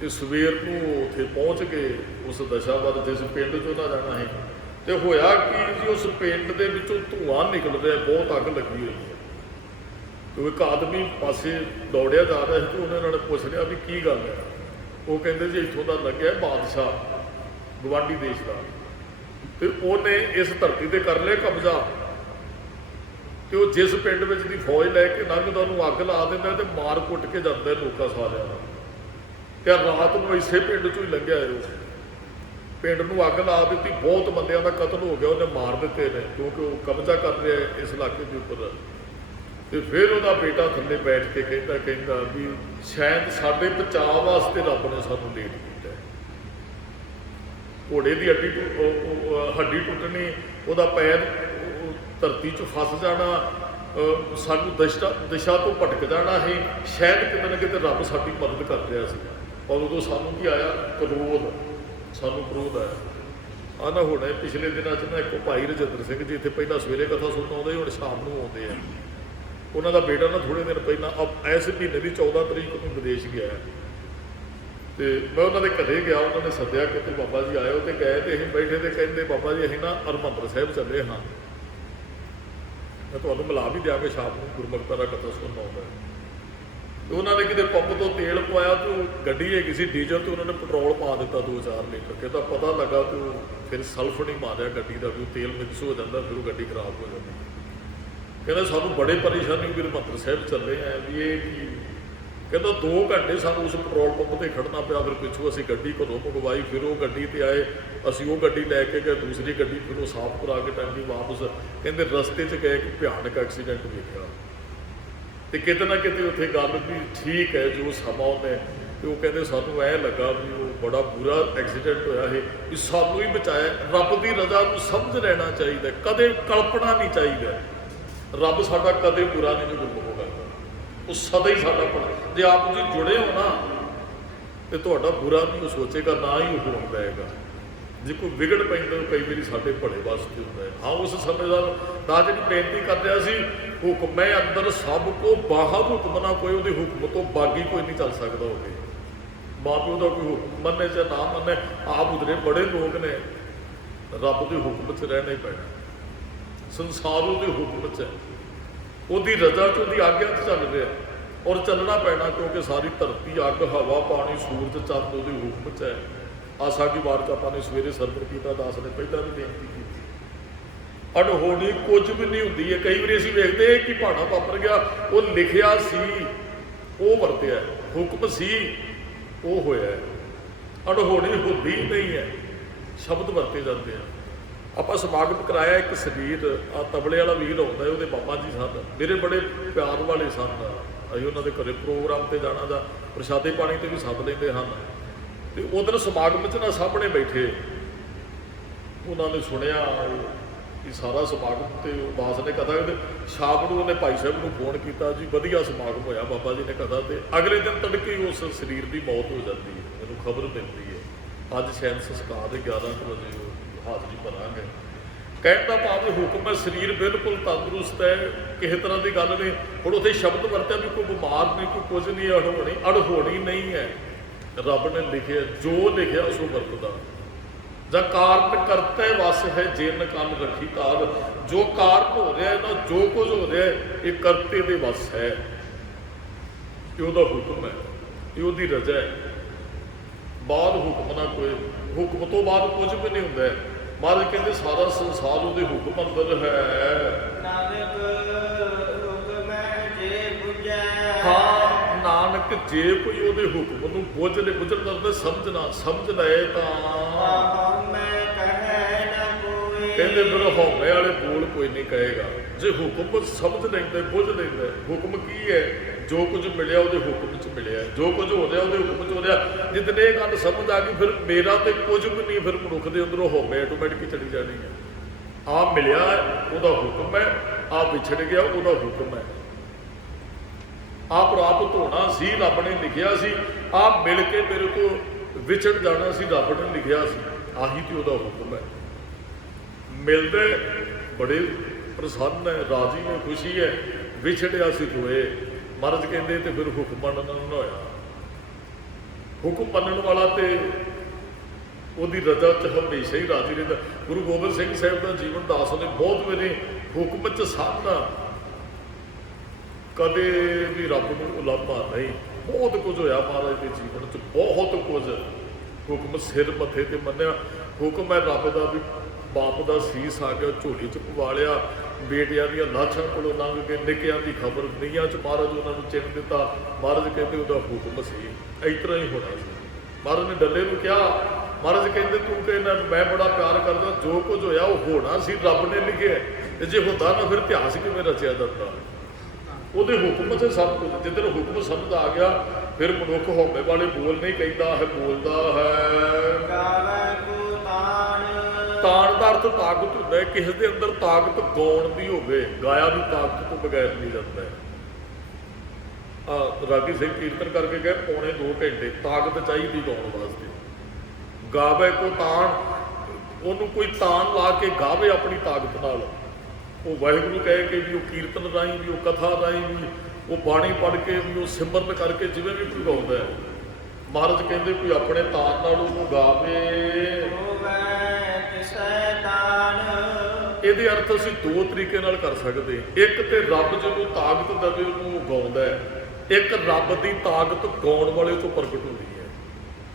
ਤੇ ਸਵੇਰ ਨੂੰ ਉੱਥੇ ਪਹੁੰਚ ਗਏ ਉਸ ਦਸ਼ਾ ਵੱਲ ਜਿਸ ਪਿੰਡ 'ਚ ਉਹਨਾਂ ਜਾਣਾ ਸੀ। ਤੇ ਹੋਇਆ ਕਿ ਜੀ ਉਸ ਪਿੰਡ ਦੇ ਵਿੱਚੋਂ ਧੂੰਆਂ ਨਿਕਲ ਰਿਹਾ, ਬਹੁਤ ਅੱਗ ਲੱਗੀ ਹੋਈ ਹੈ। ਤੇ ਇੱਕ ਆਦਮੀ ਪਾਸੇ ਦੌੜਿਆ ਜਾ ਰਿਹਾ ਸੀ, ਤੇ ਉਹਨਾਂ ਨੇ ਪੁੱਛ ਲਿਆ ਵੀ ਕੀ ਗੱਲ ਹੈ। ਉਹ ਕਹਿੰਦੇ ਜੀ ਇੱਥੋਂ ਦਾ ਲੱਗਿਆ ਬਾਦਸ਼ਾਹ, ਗਵਾਂਢੀ ਦੇਸ਼ ਦਾ, ਤੇ ਉਹਨੇ ਇਸ ਧਰਤੀ ਤੇ ਕਰ ਲਿਆ ਕਬਜ਼ਾ। ਤੇ ਉਹ ਜਿਸ ਪਿੰਡ ਵਿੱਚ ਦੀ ਫੌਜ ਲੈ ਕੇ ਲੰਘਦਾ ਉਹਨੂੰ ਅੱਗ ਲਾ ਦਿੰਦਾ ਤੇ ਮਾਰ ਕੁੱਟ ਕੇ ਜਾਂਦਾ ਲੋਕਾਂ ਸਾਰਿਆਂ ਨੂੰ। ਤੇ ਰਾਤ ਨੂੰ ਇਸੇ ਪਿੰਡ 'ਚੋਂ ਹੀ ਲੰਘਿਆ ਉਹ, ਪਿੰਡ ਨੂੰ ਅੱਗ ਲਾ ਦਿੱਤੀ, ਬਹੁਤ ਬੰਦਿਆਂ ਦਾ ਕਤਲ ਹੋ ਗਿਆ, ਉਹਨੇ ਮਾਰ ਦਿੱਤੇ ਨੇ, ਕਿਉਂਕਿ ਉਹ ਕਬਜ਼ਾ ਕਰ ਰਿਹਾ ਇਸ ਇਲਾਕੇ ਦੇ ਉੱਪਰ। ਤੇ ਫਿਰ ਉਹਦਾ ਬੇਟਾ ਥੱਲੇ ਬੈਠ ਕੇ ਕਹਿੰਦਾ ਵੀ ਸ਼ਾਇਦ ਸਾਡੇ ਬਚਾਅ ਵਾਸਤੇ ਰੱਬ ਨੇ ਸਾਨੂੰ ਲੇਟ ਕੀਤਾ। ਘੋੜੇ ਦੀ ਹੱਡੀ ਟੁੱਟਣੀ, ਉਹਦਾ ਪੈਰ ਧਰਤੀ 'ਚ ਫਸ ਜਾਣਾ, ਸਾਨੂੰ ਦਿਸ਼ਾ ਤੋਂ ਭਟਕ ਜਾਣਾ ਸੀ। ਸ਼ਾਇਦ ਕਿਤੇ ਨਾ ਕਿਤੇ ਰੱਬ ਸਾਡੀ ਮਦਦ ਕਰ ਰਿਹਾ ਸੀ। ਔਰ ਉਦੋਂ ਸਾਨੂੰ ਕੀ ਆਇਆ? ਕ੍ਰੋਧ, ਸਾਨੂੰ ਕ੍ਰੋਧ ਆਇਆ। ਆਹ ਨਾ ਹੋਣਾ ਪਿਛਲੇ ਦਿਨਾਂ 'ਚ ਨਾ ਇੱਕ ਭਾਈ ਰਜਿੰਦਰ ਸਿੰਘ ਜੀ ਇੱਥੇ ਪਹਿਲਾਂ ਸਵੇਰੇ ਕਥਾ ਸੁਣਨ ਆਉਂਦੇ, ਹੁਣ ਸ਼ਾਮ ਨੂੰ ਆਉਂਦੇ ਆ। ਉਹਨਾਂ ਦਾ ਬੇਟਾ ਨਾ ਥੋੜ੍ਹੇ ਦਿਨ ਪਹਿਲਾਂ ਇਸ ਮਹੀਨੇ ਦੀ 14 ਤਰੀਕ ਨੂੰ ਵਿਦੇਸ਼ ਗਿਆ। ਤੇ ਮੈਂ ਉਹਨਾਂ ਦੇ ਘਰੇ ਗਿਆ, ਉਹਨਾਂ ਨੇ ਸੱਦਿਆ ਕਿ ਬਾਬਾ ਜੀ ਆਇਓ। ਤੇ ਗਏ ਤੇ ਅਸੀਂ ਬੈਠੇ ਤੇ ਕਹਿੰਦੇ ਬਾਬਾ ਜੀ ਅਸੀਂ ਨਾ ਹਰਿਮੰਦਰ ਸਾਹਿਬ ਚੱਲੇ ਹਾਂ, ਮੈਂ ਤੁਹਾਨੂੰ ਮਿਲਾ ਵੀ ਦਿਆਂਗੇ ਸ਼ਾਮ ਨੂੰ, ਗੁਰਮੁਖਤਾ ਦਾ ਕਥਾ ਸੁਣਨ ਆਉਂਦਾ। ਤੇ ਉਹਨਾਂ ਨੇ ਕਿਤੇ ਪੰਪ ਤੋਂ ਤੇਲ ਪਵਾਇਆ, ਤੇ ਉਹ ਗੱਡੀ ਹੈਗੀ ਸੀ ਡੀਜ਼ਲ, ਤੇ ਉਹਨਾਂ ਨੇ ਪੈਟਰੋਲ ਪਾ ਦਿੱਤਾ 2-4 ਲੀਟਰ। ਕਹਿੰਦਾ ਪਤਾ ਲੱਗਾ ਤੇ ਉਹ ਫਿਰ ਸਲਫ ਨਹੀਂ ਮਾਰਿਆ ਗੱਡੀ ਦਾ, ਵੀ ਉਹ ਤੇਲ ਮਿਕਸ ਹੋ ਜਾਂਦਾ, ਫਿਰ ਉਹ ਗੱਡੀ ਖਰਾਬ ਹੋ ਜਾਂਦੀ। ਕਹਿੰਦਾ ਸਾਨੂੰ ਬੜੇ ਪਰੇਸ਼ਾਨੀ ਵੀ ਹਰਿਮੰਦਰ ਸਾਹਿਬ ਚੱਲੇ ਆ, ਵੀ ਇਹ ਕੀ। ਕਹਿੰਦਾ 2 ਘੰਟੇ ਸਾਨੂੰ ਉਸ ਪੈਟਰੋਲ ਪੰਪ ਤੇ ਖੜਨਾ ਪਿਆ। ਫਿਰ ਪਿੱਛੋਂ ਅਸੀਂ ਗੱਡੀ ਘਰੋਂ ਮੰਗਵਾਈ, ਫਿਰ ਉਹ ਗੱਡੀ ਤੇ ਆਏ, ਅਸੀਂ ਉਹ ਗੱਡੀ ਲੈ ਕੇ ਗਏ, ਦੂਸਰੀ ਗੱਡੀ ਫਿਰ ਉਹ ਸਾਫ਼ ਕਰਾ ਕੇ ਟੈਂਕੀ ਵਾਪਸ। ਕਹਿੰਦੇ ਰਸਤੇ 'ਚ ਗਏ ਕਿ ਭਿਆਨਕ ਐਕਸੀਡੈਂਟ ਵੇਖਿਆ। ਤੇ ਕਿਤੇ ਨਾ ਕਿਤੇ ਉੱਥੇ ਗੱਲ ਵੀ ਠੀਕ ਹੈ ਜੋ ਸਮਾਂ ਉਹਨੇ। ਤੇ ਉਹ ਕਹਿੰਦੇ ਸਾਨੂੰ ਐਂ ਲੱਗਾ ਵੀ ਉਹ ਬੜਾ ਬੁਰਾ ਐਕਸੀਡੈਂਟ ਹੋਇਆ ਹੈ, ਵੀ ਸਾਨੂੰ ਹੀ ਬਚਾਇਆ। ਰੱਬ ਦੀ ਰਜ਼ਾ ਨੂੰ ਸਮਝ ਲੈਣਾ ਚਾਹੀਦਾ, ਕਦੇ ਕਲਪਨਾ ਨਹੀਂ ਚਾਹੀਦਾ। ਰੱਬ ਸਾਡਾ ਕਦੇ ਬੁਰਾ ਨਹੀਂ ਗੁਰਮੁਖ ਕਰਦਾ, ਉਹ ਸਦਾ ਹੀ ਸਾਡਾ ਭਲਾ। ਜੇ ਆਪ ਜੀ ਜੁੜੇ ਹੋ ਨਾ ਤੇ ਤੁਹਾਡਾ ਬੁਰਾ ਨਹੀਂ ਉਹ ਸੋਚੇਗਾ, ਨਾ ਹੀ ਉਹ ਹੋਣ ਪਏਗਾ। ਜੇ ਕੋਈ ਵਿਗੜ ਪੈਂਦਾ ਕਈ ਵਾਰੀ ਸਾਡੇ ਭਲੇ ਵਾਸਤੇ ਹੁੰਦਾ ਹੈ। ਹਾਂ ਉਸ ਸਮੇਂ ਦਾ ਰਾਜੇ ਨੂੰ ਬੇਨਤੀ ਕਰ ਰਿਹਾ ਸੀ, ਹੁਕਮੈ ਅੰਦਰ ਸਭ ਕੋ ਬਾਹਰ ਹੁਕਮ ਨਾ ਕੋਈ, ਉਹਦੇ ਹੁਕਮ ਤੋਂ ਬਾਗੀ ਕੋਈ ਨਹੀਂ ਚੱਲ ਸਕਦਾ ਹੋਵੇ। ਮਾਂ ਪਿਓ ਦਾ ਕੋਈ ਹੁਕਮ ਮੰਨੇ ਜਾਂ ਨਾ ਮੰਨੇ, ਆਪ ਉਧਰੇ ਬੜੇ ਲੋਕ ਨੇ, ਰੱਬ ਦੇ ਹੁਕਮ 'ਚ ਰਹਿਣਾ ਹੀ ਪੈਣਾ। ਸੰਸਾਰ ਉਹਦੇ ਹੁਕਮ 'ਚ ਹੈ, ਉਹਦੀ ਰਜ਼ਾ 'ਚ, ਉਹਦੀ ਆਗਿਆ 'ਚ ਚੱਲ ਰਿਹਾ, ਔਰ ਚੱਲਣਾ ਪੈਣਾ, ਕਿਉਂਕਿ ਸਾਰੀ ਧਰਤੀ, ਅੱਗ, ਹਵਾ, ਪਾਣੀ, ਸੂਰਜ, ਚੰਦ ਉਹਦੇ ਹੁਕਮ 'ਚ ਹੈ। ਆਸਾ ਦੀ ਵਾਰ 'ਚ ਆਪਾਂ ਨੇ ਸਵੇਰੇ ਸਰਵਰ ਕੀਤਾ, ਦਾਸ ਨੇ ਪਹਿਲਾਂ ਵੀ ਬੇਨਤੀ ਕੀਤੀ। ਅਣਹੋਣੀ ਕੁਝ ਵੀ ਨਹੀਂ ਹੁੰਦੀ ਹੈ। ਕਈ ਵਾਰੀ ਅਸੀਂ ਵੇਖਦੇ ਕਿ ਭਾਣਾ ਵਾਪਰ ਗਿਆ, ਉਹ ਲਿਖਿਆ ਸੀ ਉਹ ਵਰਤਿਆ, ਹੁਕਮ ਸੀ ਉਹ ਹੋਇਆ। ਅਣਹੋਣੀ ਹੁੰਦੀ ਨਹੀਂ ਹੈ, ਸ਼ਬਦ ਵਰਤੇ ਜਾਂਦੇ ਆ। ਆਪਾਂ ਸਮਾਗਮ ਕਰਾਇਆ, ਇੱਕ ਸਰੀਰ ਆ ਤਬਲੇ ਵਾਲਾ ਵੀਰ ਆਉਂਦਾ, ਉਹਦੇ ਬਾਬਾ ਜੀ ਸਨ, ਮੇਰੇ ਬੜੇ ਪਿਆਰ ਵਾਲੇ ਸਨ। ਅਸੀਂ ਉਹਨਾਂ ਦੇ ਘਰੇ ਪ੍ਰੋਗਰਾਮ ਤੇ ਜਾਣਾ ਦਾ, ਪ੍ਰਸ਼ਾਦੇ ਪਾਣੀ ਤੇ ਵੀ ਸੱਦ ਲੈਂਦੇ ਹਨ। ਤੇ ਉਧਰ ਸਮਾਗਮ 'ਚ ਨਾ ਸਾਹਮਣੇ ਬੈਠੇ, ਉਹਨਾਂ ਨੇ ਸੁਣਿਆ ਕਿ ਸਾਰਾ ਸਮਾਗਮ ਤੇ ਉਹ ਦਾਸ ਨੇ ਕਥਾ ਤੇ ਸ਼ਾਮ ਨੂੰ ਉਹਨੇ ਭਾਈ ਸਾਹਿਬ ਨੂੰ ਫੋਨ ਕੀਤਾ ਜੀ ਵਧੀਆ ਸਮਾਗਮ ਹੋਇਆ ਬਾਬਾ ਜੀ ਨੇ ਕਥਾ ਤੇ ਅਗਲੇ ਦਿਨ ਤੜਕੇ ਹੀ ਉਸ ਸਰੀਰ ਦੀ ਮੌਤ ਹੋ ਜਾਂਦੀ ਹੈ, ਮੈਨੂੰ ਖਬਰ ਮਿਲਦੀ ਹੈ। ਅੱਜ ਸ਼ਾਇਦ ਸੰਸਕਾਰ ਦੇ 11 ਵਜੇ ਉਹ ਹਾਜ਼ਰੀ ਭਰਾਂਗੇ। ਕਹਿਣ ਦਾ ਭਾਵ ਹੁਕਮ ਹੈ, ਸਰੀਰ ਬਿਲਕੁਲ ਤੰਦਰੁਸਤ ਹੈ, ਕਿਸੇ ਤਰ੍ਹਾਂ ਦੀ ਗੱਲ ਨਹੀਂ। ਹੁਣ ਉੱਥੇ ਸ਼ਬਦ ਵਰਤਿਆ ਵੀ ਕੋਈ ਬਿਮਾਰ ਨਹੀਂ, ਕੋਈ ਕੁਝ ਨਹੀਂ, ਅੜਹੋਣੀ ਨਹੀਂ ਹੈ। ਰੱਬ ਨੇ ਲਿਖਿਆ, ਜੋ ਲਿਖਿਆ ਸੋ ਵਰਤਦਾ। ਜਾਂ ਕਾਰਨ ਕਰਤਾ ਵਸ ਹੈ ਜਿਨ ਕੰਨ ਰੱਖੀ ਤਾਰ। ਜੋ ਕਾਰਨ ਹੋ ਰਿਹਾ ਨਾ, ਜੋ ਕੁਝ ਹੋ ਰਿਹਾ ਇਹ ਕਰਤੇ ਦੇ ਵਸ ਹੈ, ਇਹ ਉਹਦਾ ਹੁਕਮ ਹੈ, ਇਹ ਉਹਦੀ ਰਜ਼ਾ ਹੈ। ਬਾਅਦ ਹੁਕਮ ਨਾ ਕੋਈ, ਹੁਕਮ ਤੋਂ ਬਾਅਦ ਕੁਝ ਵੀ ਨਹੀਂ ਹੁੰਦਾ। ਮਹਾਰਾਜ ਕਹਿੰਦੇ ਸਾਰਾ ਸੰਸਾਰ ਉਹਦੇ ਹੁਕਮ ਅੰਦਰ ਹੈ। ਨਾਨਕ ਹੁਕਮ ਜੇ ਬੁਝੈ। ਹਾਂ, ਨਾਨਕ ਜੇ ਕੋਈ ਉਹਦੇ ਹੁਕਮ ਨੂੰ ਬੁੱਝ ਲੈ, ਬੁੱਝਣ ਦਾ ਸਮਝ ਲਏ ਤਾਂ ਕਹਿੰਦੇ ਫਿਰ ਹਉਮੈ ਵਾਲੇ ਬੋਲ ਕੋਈ ਨਹੀਂ ਕਹੇਗਾ। ਜੇ ਹੁਕਮ ਸਮਝ ਲੈਂਦਾ, ਬੁੱਝ ਲੈਂਦਾ, ਹੁਕਮ ਕੀ ਹੈ? ਜੋ ਕੁਝ ਮਿਲਿਆ ਉਹਦੇ ਹੁਕਮ 'ਚ ਮਿਲਿਆ, ਜੋ ਕੁਝ ਹੋ ਰਿਹਾ ਉਹਦੇ ਹੁਕਮ 'ਚ ਹੋ ਰਿਹਾ। ਜਿੱਦਣ ਇਹ ਗੱਲ ਸਮਝ ਆ ਗਈ ਫਿਰ ਮੇਰਾ ਤੇ ਕੁਝ ਵੀ ਨਹੀਂ, ਫਿਰ ਮਨੁੱਖ ਦੇ ਅੰਦਰੋਂ ਹਉਮੈ ਆਟੋਮੈਟਿਕ ਹੀ ਚਲੀ ਜਾਣੀ ਹੈ। ਆਹ ਮਿਲਿਆ ਉਹਦਾ ਹੁਕਮ ਹੈ, ਆਹ ਵਿਛੜ ਗਿਆ ਉਹਦਾ ਹੁਕਮ ਹੈ। ਆਹ ਪ੍ਰਾਪਤ ਹੋਣਾ ਸੀ ਰੱਬ ਨੇ ਲਿਖਿਆ ਸੀ, ਆਹ ਮਿਲ ਕੇ ਮੇਰੇ ਤੋਂ ਵਿਛੜ ਜਾਣਾ ਸੀ ਰੱਬ ਨੇ ਲਿਖਿਆ ਸੀ। ਆਹੀ ਤੇ ਉਹਦਾ ਹੁਕਮ ਹੈ। ਮਿਲਦੇ ਬੜੇ ਪ੍ਰਸੰਨ ਹੈ, ਰਾਜੀ ਨੇ, ਖੁਸ਼ੀ ਹੈ। ਵਿਛੜਿਆ ਸੀ ਰੋਏ। ਮਹਾਰਾਜ ਕਹਿੰਦੇ ਤੇ ਫਿਰ ਹੁਕਮ ਮੰਨਣ ਨਾ ਹੋਇਆ। ਹੁਕਮ ਮੰਨਣ ਵਾਲਾ ਤੇ ਉਹਦੀ ਰਜ਼ਾ 'ਚ ਹਮੇਸ਼ਾ ਹੀ ਰਾਜੀ ਰਹਿੰਦਾ। ਗੁਰੂ ਗੋਬਿੰਦ ਸਿੰਘ ਸਾਹਿਬ ਦਾ ਜੀਵਨ ਦਾਸ ਨੇ ਬਹੁਤ ਮੇਰੇ ਹੁਕਮ 'ਚ ਸਾਧਨਾ, ਕਦੇ ਵੀ ਰੱਬ ਨੂੰ ਉਲਾਂਭਾ ਨਹੀਂ। ਬਹੁਤ ਕੁਝ ਹੋਇਆ ਮਹਾਰਾਜ ਦੇ ਜੀਵਨ 'ਚ, ਬਹੁਤ ਕੁਝ। ਹੁਕਮ ਸਿਰ ਮੱਥੇ ਤੇ ਮੰਨਿਆ। ਹੁਕਮ ਹੈ ਰੱਬ ਦਾ ਵੀ ਬਾਪ ਦਾ ਸੀਸ ਆ ਗਿਆ, ਝੋਲੀ 'ਚ ਪਵਾ ਲਿਆ। ਬੇਟਿਆਂ ਦੀਆਂ ਲਾਸ਼ਾਂ ਕੋਲੋਂ ਲੰਘ ਕੇ ਨਿੱਕਿਆਂ ਦੀ ਖਬਰ ਨੀਹਾਂ 'ਚ ਮਹਾਰਾਜ ਉਹਨਾਂ ਨੂੰ ਚਿੰਨ ਦਿੱਤਾ। ਮਹਾਰਾਜ ਕਹਿੰਦੇ ਉਹਦਾ ਹੁਕਮ ਸੀ, ਇਸ ਤਰ੍ਹਾਂ ਹੀ ਹੋਣਾ ਸੀ। ਮਹਾਰਾਜ ਨੇ ਡੱਲੇ ਨੂੰ ਕਿਹਾ, ਮਹਾਰਾਜ ਕਹਿੰਦੇ ਤੂੰ ਕਹਿੰਦਾ ਮੈਂ ਬੜਾ ਪਿਆਰ ਕਰਦਾ, ਜੋ ਕੁਝ ਹੋਇਆ ਉਹ ਹੋਣਾ ਸੀ, ਰੱਬ ਨੇ ਲਿਖਿਆ। ਤੇ ਜੇ ਹੁੰਦਾ ਨਾ ਫਿਰ ਇਤਿਹਾਸ ਕਿਵੇਂ ਰਚਿਆ ਜਾਂਦਾ? ਉਹਦੇ ਹੁਕਮ 'ਚ ਸਭ ਕੁਝ। ਜਿੱਦਣ ਹੁਕਮ ਸਮਝ ਆ ਗਿਆ ਫਿਰ ਮਨੁੱਖ ਹਉਮੈ ਵਾਲੇ ਬੋਲ ਨਹੀਂ ਕਹਿੰਦਾ ਹੈ, ਬੋਲਦਾ ਹੈ। ਤਾਣ ਦਾ ਅਰਥ ਤਾਕਤ ਹੁੰਦਾ ਹੈ। ਕਿਸੇ ਦੇ ਅੰਦਰ ਤਾਕਤ ਗਾਉਣ ਦੀ ਹੋਵੇ, ਗਾਇਆ ਵੀ ਤਾਕਤ ਤੋਂ ਬਗੈਰ ਨਹੀਂ ਜਾਂਦਾ ਹੈ। ਰਾਗੀ ਸਿੰਘ ਕੀਰਤਨ ਕਰਕੇ ਗਏ ਪੌਣੇ 2 ਘੰਟੇ, ਤਾਕਤ ਚਾਹੀਦੀ ਗਾਉਣ ਵਾਸਤੇ। ਗਾਵੇ ਕੋ ਤਾਣ, ਉਹਨੂੰ ਕੋਈ ਤਾਣ ਲਾ ਕੇ ਗਾਵੇ ਆਪਣੀ ਤਾਕਤ ਨਾਲ। ਉਹ ਵਾਹਿਗੁਰੂ ਕਹਿ ਕੇ ਵੀ, ਉਹ ਕੀਰਤਨ ਰਾਹੀਂ ਵੀ, ਉਹ ਕਥਾ ਰਾਹੀਂ ਵੀ, ਉਹ ਬਾਣੀ ਪੜ੍ਹ ਕੇ ਵੀ, ਉਹ ਸਿਮਰਨ ਕਰਕੇ ਜਿਵੇਂ ਵੀ ਕੋਈ ਗਾਉਂਦਾ ਹੈ। ਮਹਾਰਾਜ ਕਹਿੰਦੇ ਕੋਈ ਆਪਣੇ ਤਾਣ ਨਾਲ ਉਹਨੂੰ ਗਾਵੇ। ਇਹਦੇ ਅਰਥ ਅਸੀਂ 2 ਤਰੀਕੇ ਨਾਲ ਕਰ ਸਕਦੇ। ਇੱਕ ਤੇ ਰੱਬ ਜਿਹਨੂੰ ਤਾਕਤ ਦੇਵੇ ਉਹਨੂੰ ਗਾਉਂਦਾ ਹੈ, ਇੱਕ ਰੱਬ ਦੀ ਤਾਕਤ ਗਾਉਣ ਵਾਲੇ ਤੋਂ ਪ੍ਰਗਟ ਹੁੰਦੀ ਹੈ।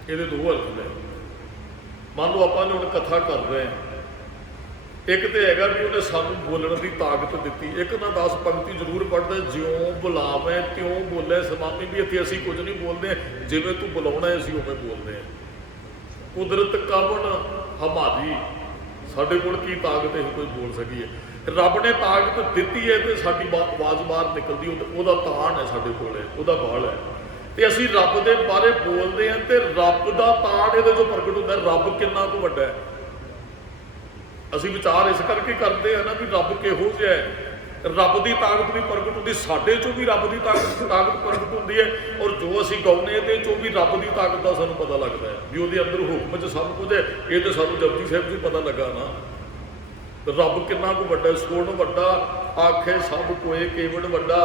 ਇਹਦੇ 2 ਅਰਥ ਨੇ। ਮੰਨ ਲਓ ਆਪਾਂ ਨੇ ਹੁਣ ਕਥਾ ਕਰ ਰਹੇ ਹਾਂ, ਇੱਕ ਤੇ ਹੈਗਾ ਵੀ ਉਹਨੇ ਸਾਨੂੰ ਬੋਲਣ ਦੀ ਤਾਕਤ ਦਿੱਤੀ। ਇੱਕ ਨਾ 10 ਪੰਕਤੀ ਜ਼ਰੂਰ ਪੜ੍ਹਦਾ, ਜਿਉਂ ਬੁਲਾਵੇਂ ਤਿਉਂ ਬੋਲੇ ਸਮਾਮੀ। ਵੀ ਇੱਥੇ ਅਸੀਂ ਕੁਝ ਨਹੀਂ ਬੋਲਦੇ, ਜਿਵੇਂ ਤੂੰ ਬੁਲਾਉਣਾ ਅਸੀਂ ਉਵੇਂ ਬੋਲਦੇ ਹਾਂ। ਕੁਦਰਤ ਕਵਣ ਹਮਾਰੀ, ਸਾਡੇ ਕੋਲ ਕੀ ਤਾਕਤ ਅਸੀਂ ਕੋਈ ਬੋਲ ਸਕੀਏ? ਰੱਬ ਨੇ ਤਾਕਤ ਦਿੱਤੀ ਹੈ ਤੇ ਸਾਡੀ ਆਵਾਜ਼ ਬਾਹਰ ਨਿਕਲਦੀ, ਉਹਦਾ ਤਾਣ ਹੈ ਸਾਡੇ ਕੋਲ, ਉਹਦਾ ਬਲ ਹੈ। ਤੇ ਅਸੀਂ ਰੱਬ ਦੇ ਬਾਰੇ ਬੋਲਦੇ ਹਾਂ ਤੇ ਰੱਬ ਦਾ ਤਾਣ ਇਹਦੇ 'ਚੋਂ ਪ੍ਰਗਟ ਹੁੰਦਾ। ਰੱਬ ਕਿੰਨਾ ਕੁ ਵੱਡਾ ਹੈ। ਅਸੀਂ ਵਿਚਾਰ ਇਸ ਕਰਕੇ ਕਰਦੇ ਹਾਂ ਨਾ ਵੀ ਰੱਬ ਕਿਹੋ ਜਿਹਾ ਹੈ। ਰੱਬ ਦੀ ਤਾਕਤ ਵੀ ਪ੍ਰਗਟ ਹੁੰਦੀ, ਸਾਡੇ 'ਚੋਂ ਵੀ ਰੱਬ ਦੀ ਤਾਕਤ ਪ੍ਰਗਟ ਹੁੰਦੀ ਹੈ। ਔਰ ਜੋ ਅਸੀਂ ਗਾਉਂਦੇ ਇਹਦੇ 'ਚੋਂ ਵੀ ਰੱਬ ਦੀ ਤਾਕਤ ਦਾ ਸਾਨੂੰ ਪਤਾ ਲੱਗਦਾ ਹੈ ਵੀ ਉਹਦੇ ਅੰਦਰ ਹੁਕਮ 'ਚ ਸਭ ਕੁਝ ਹੈ। ਇਹ ਤਾਂ ਸਾਨੂੰ ਜਪਜੀ ਸਾਹਿਬ 'ਚ ਹੀ ਪਤਾ ਲੱਗਾ ਨਾ। ਰੱਬ ਕਿੰਨਾ ਕੁ ਵੱਡਾ, ਸੁਣ ਵੱਡਾ ਆਖੇ ਸਭ ਕੋਏ ਕੇਵੜ ਵੱਡਾ।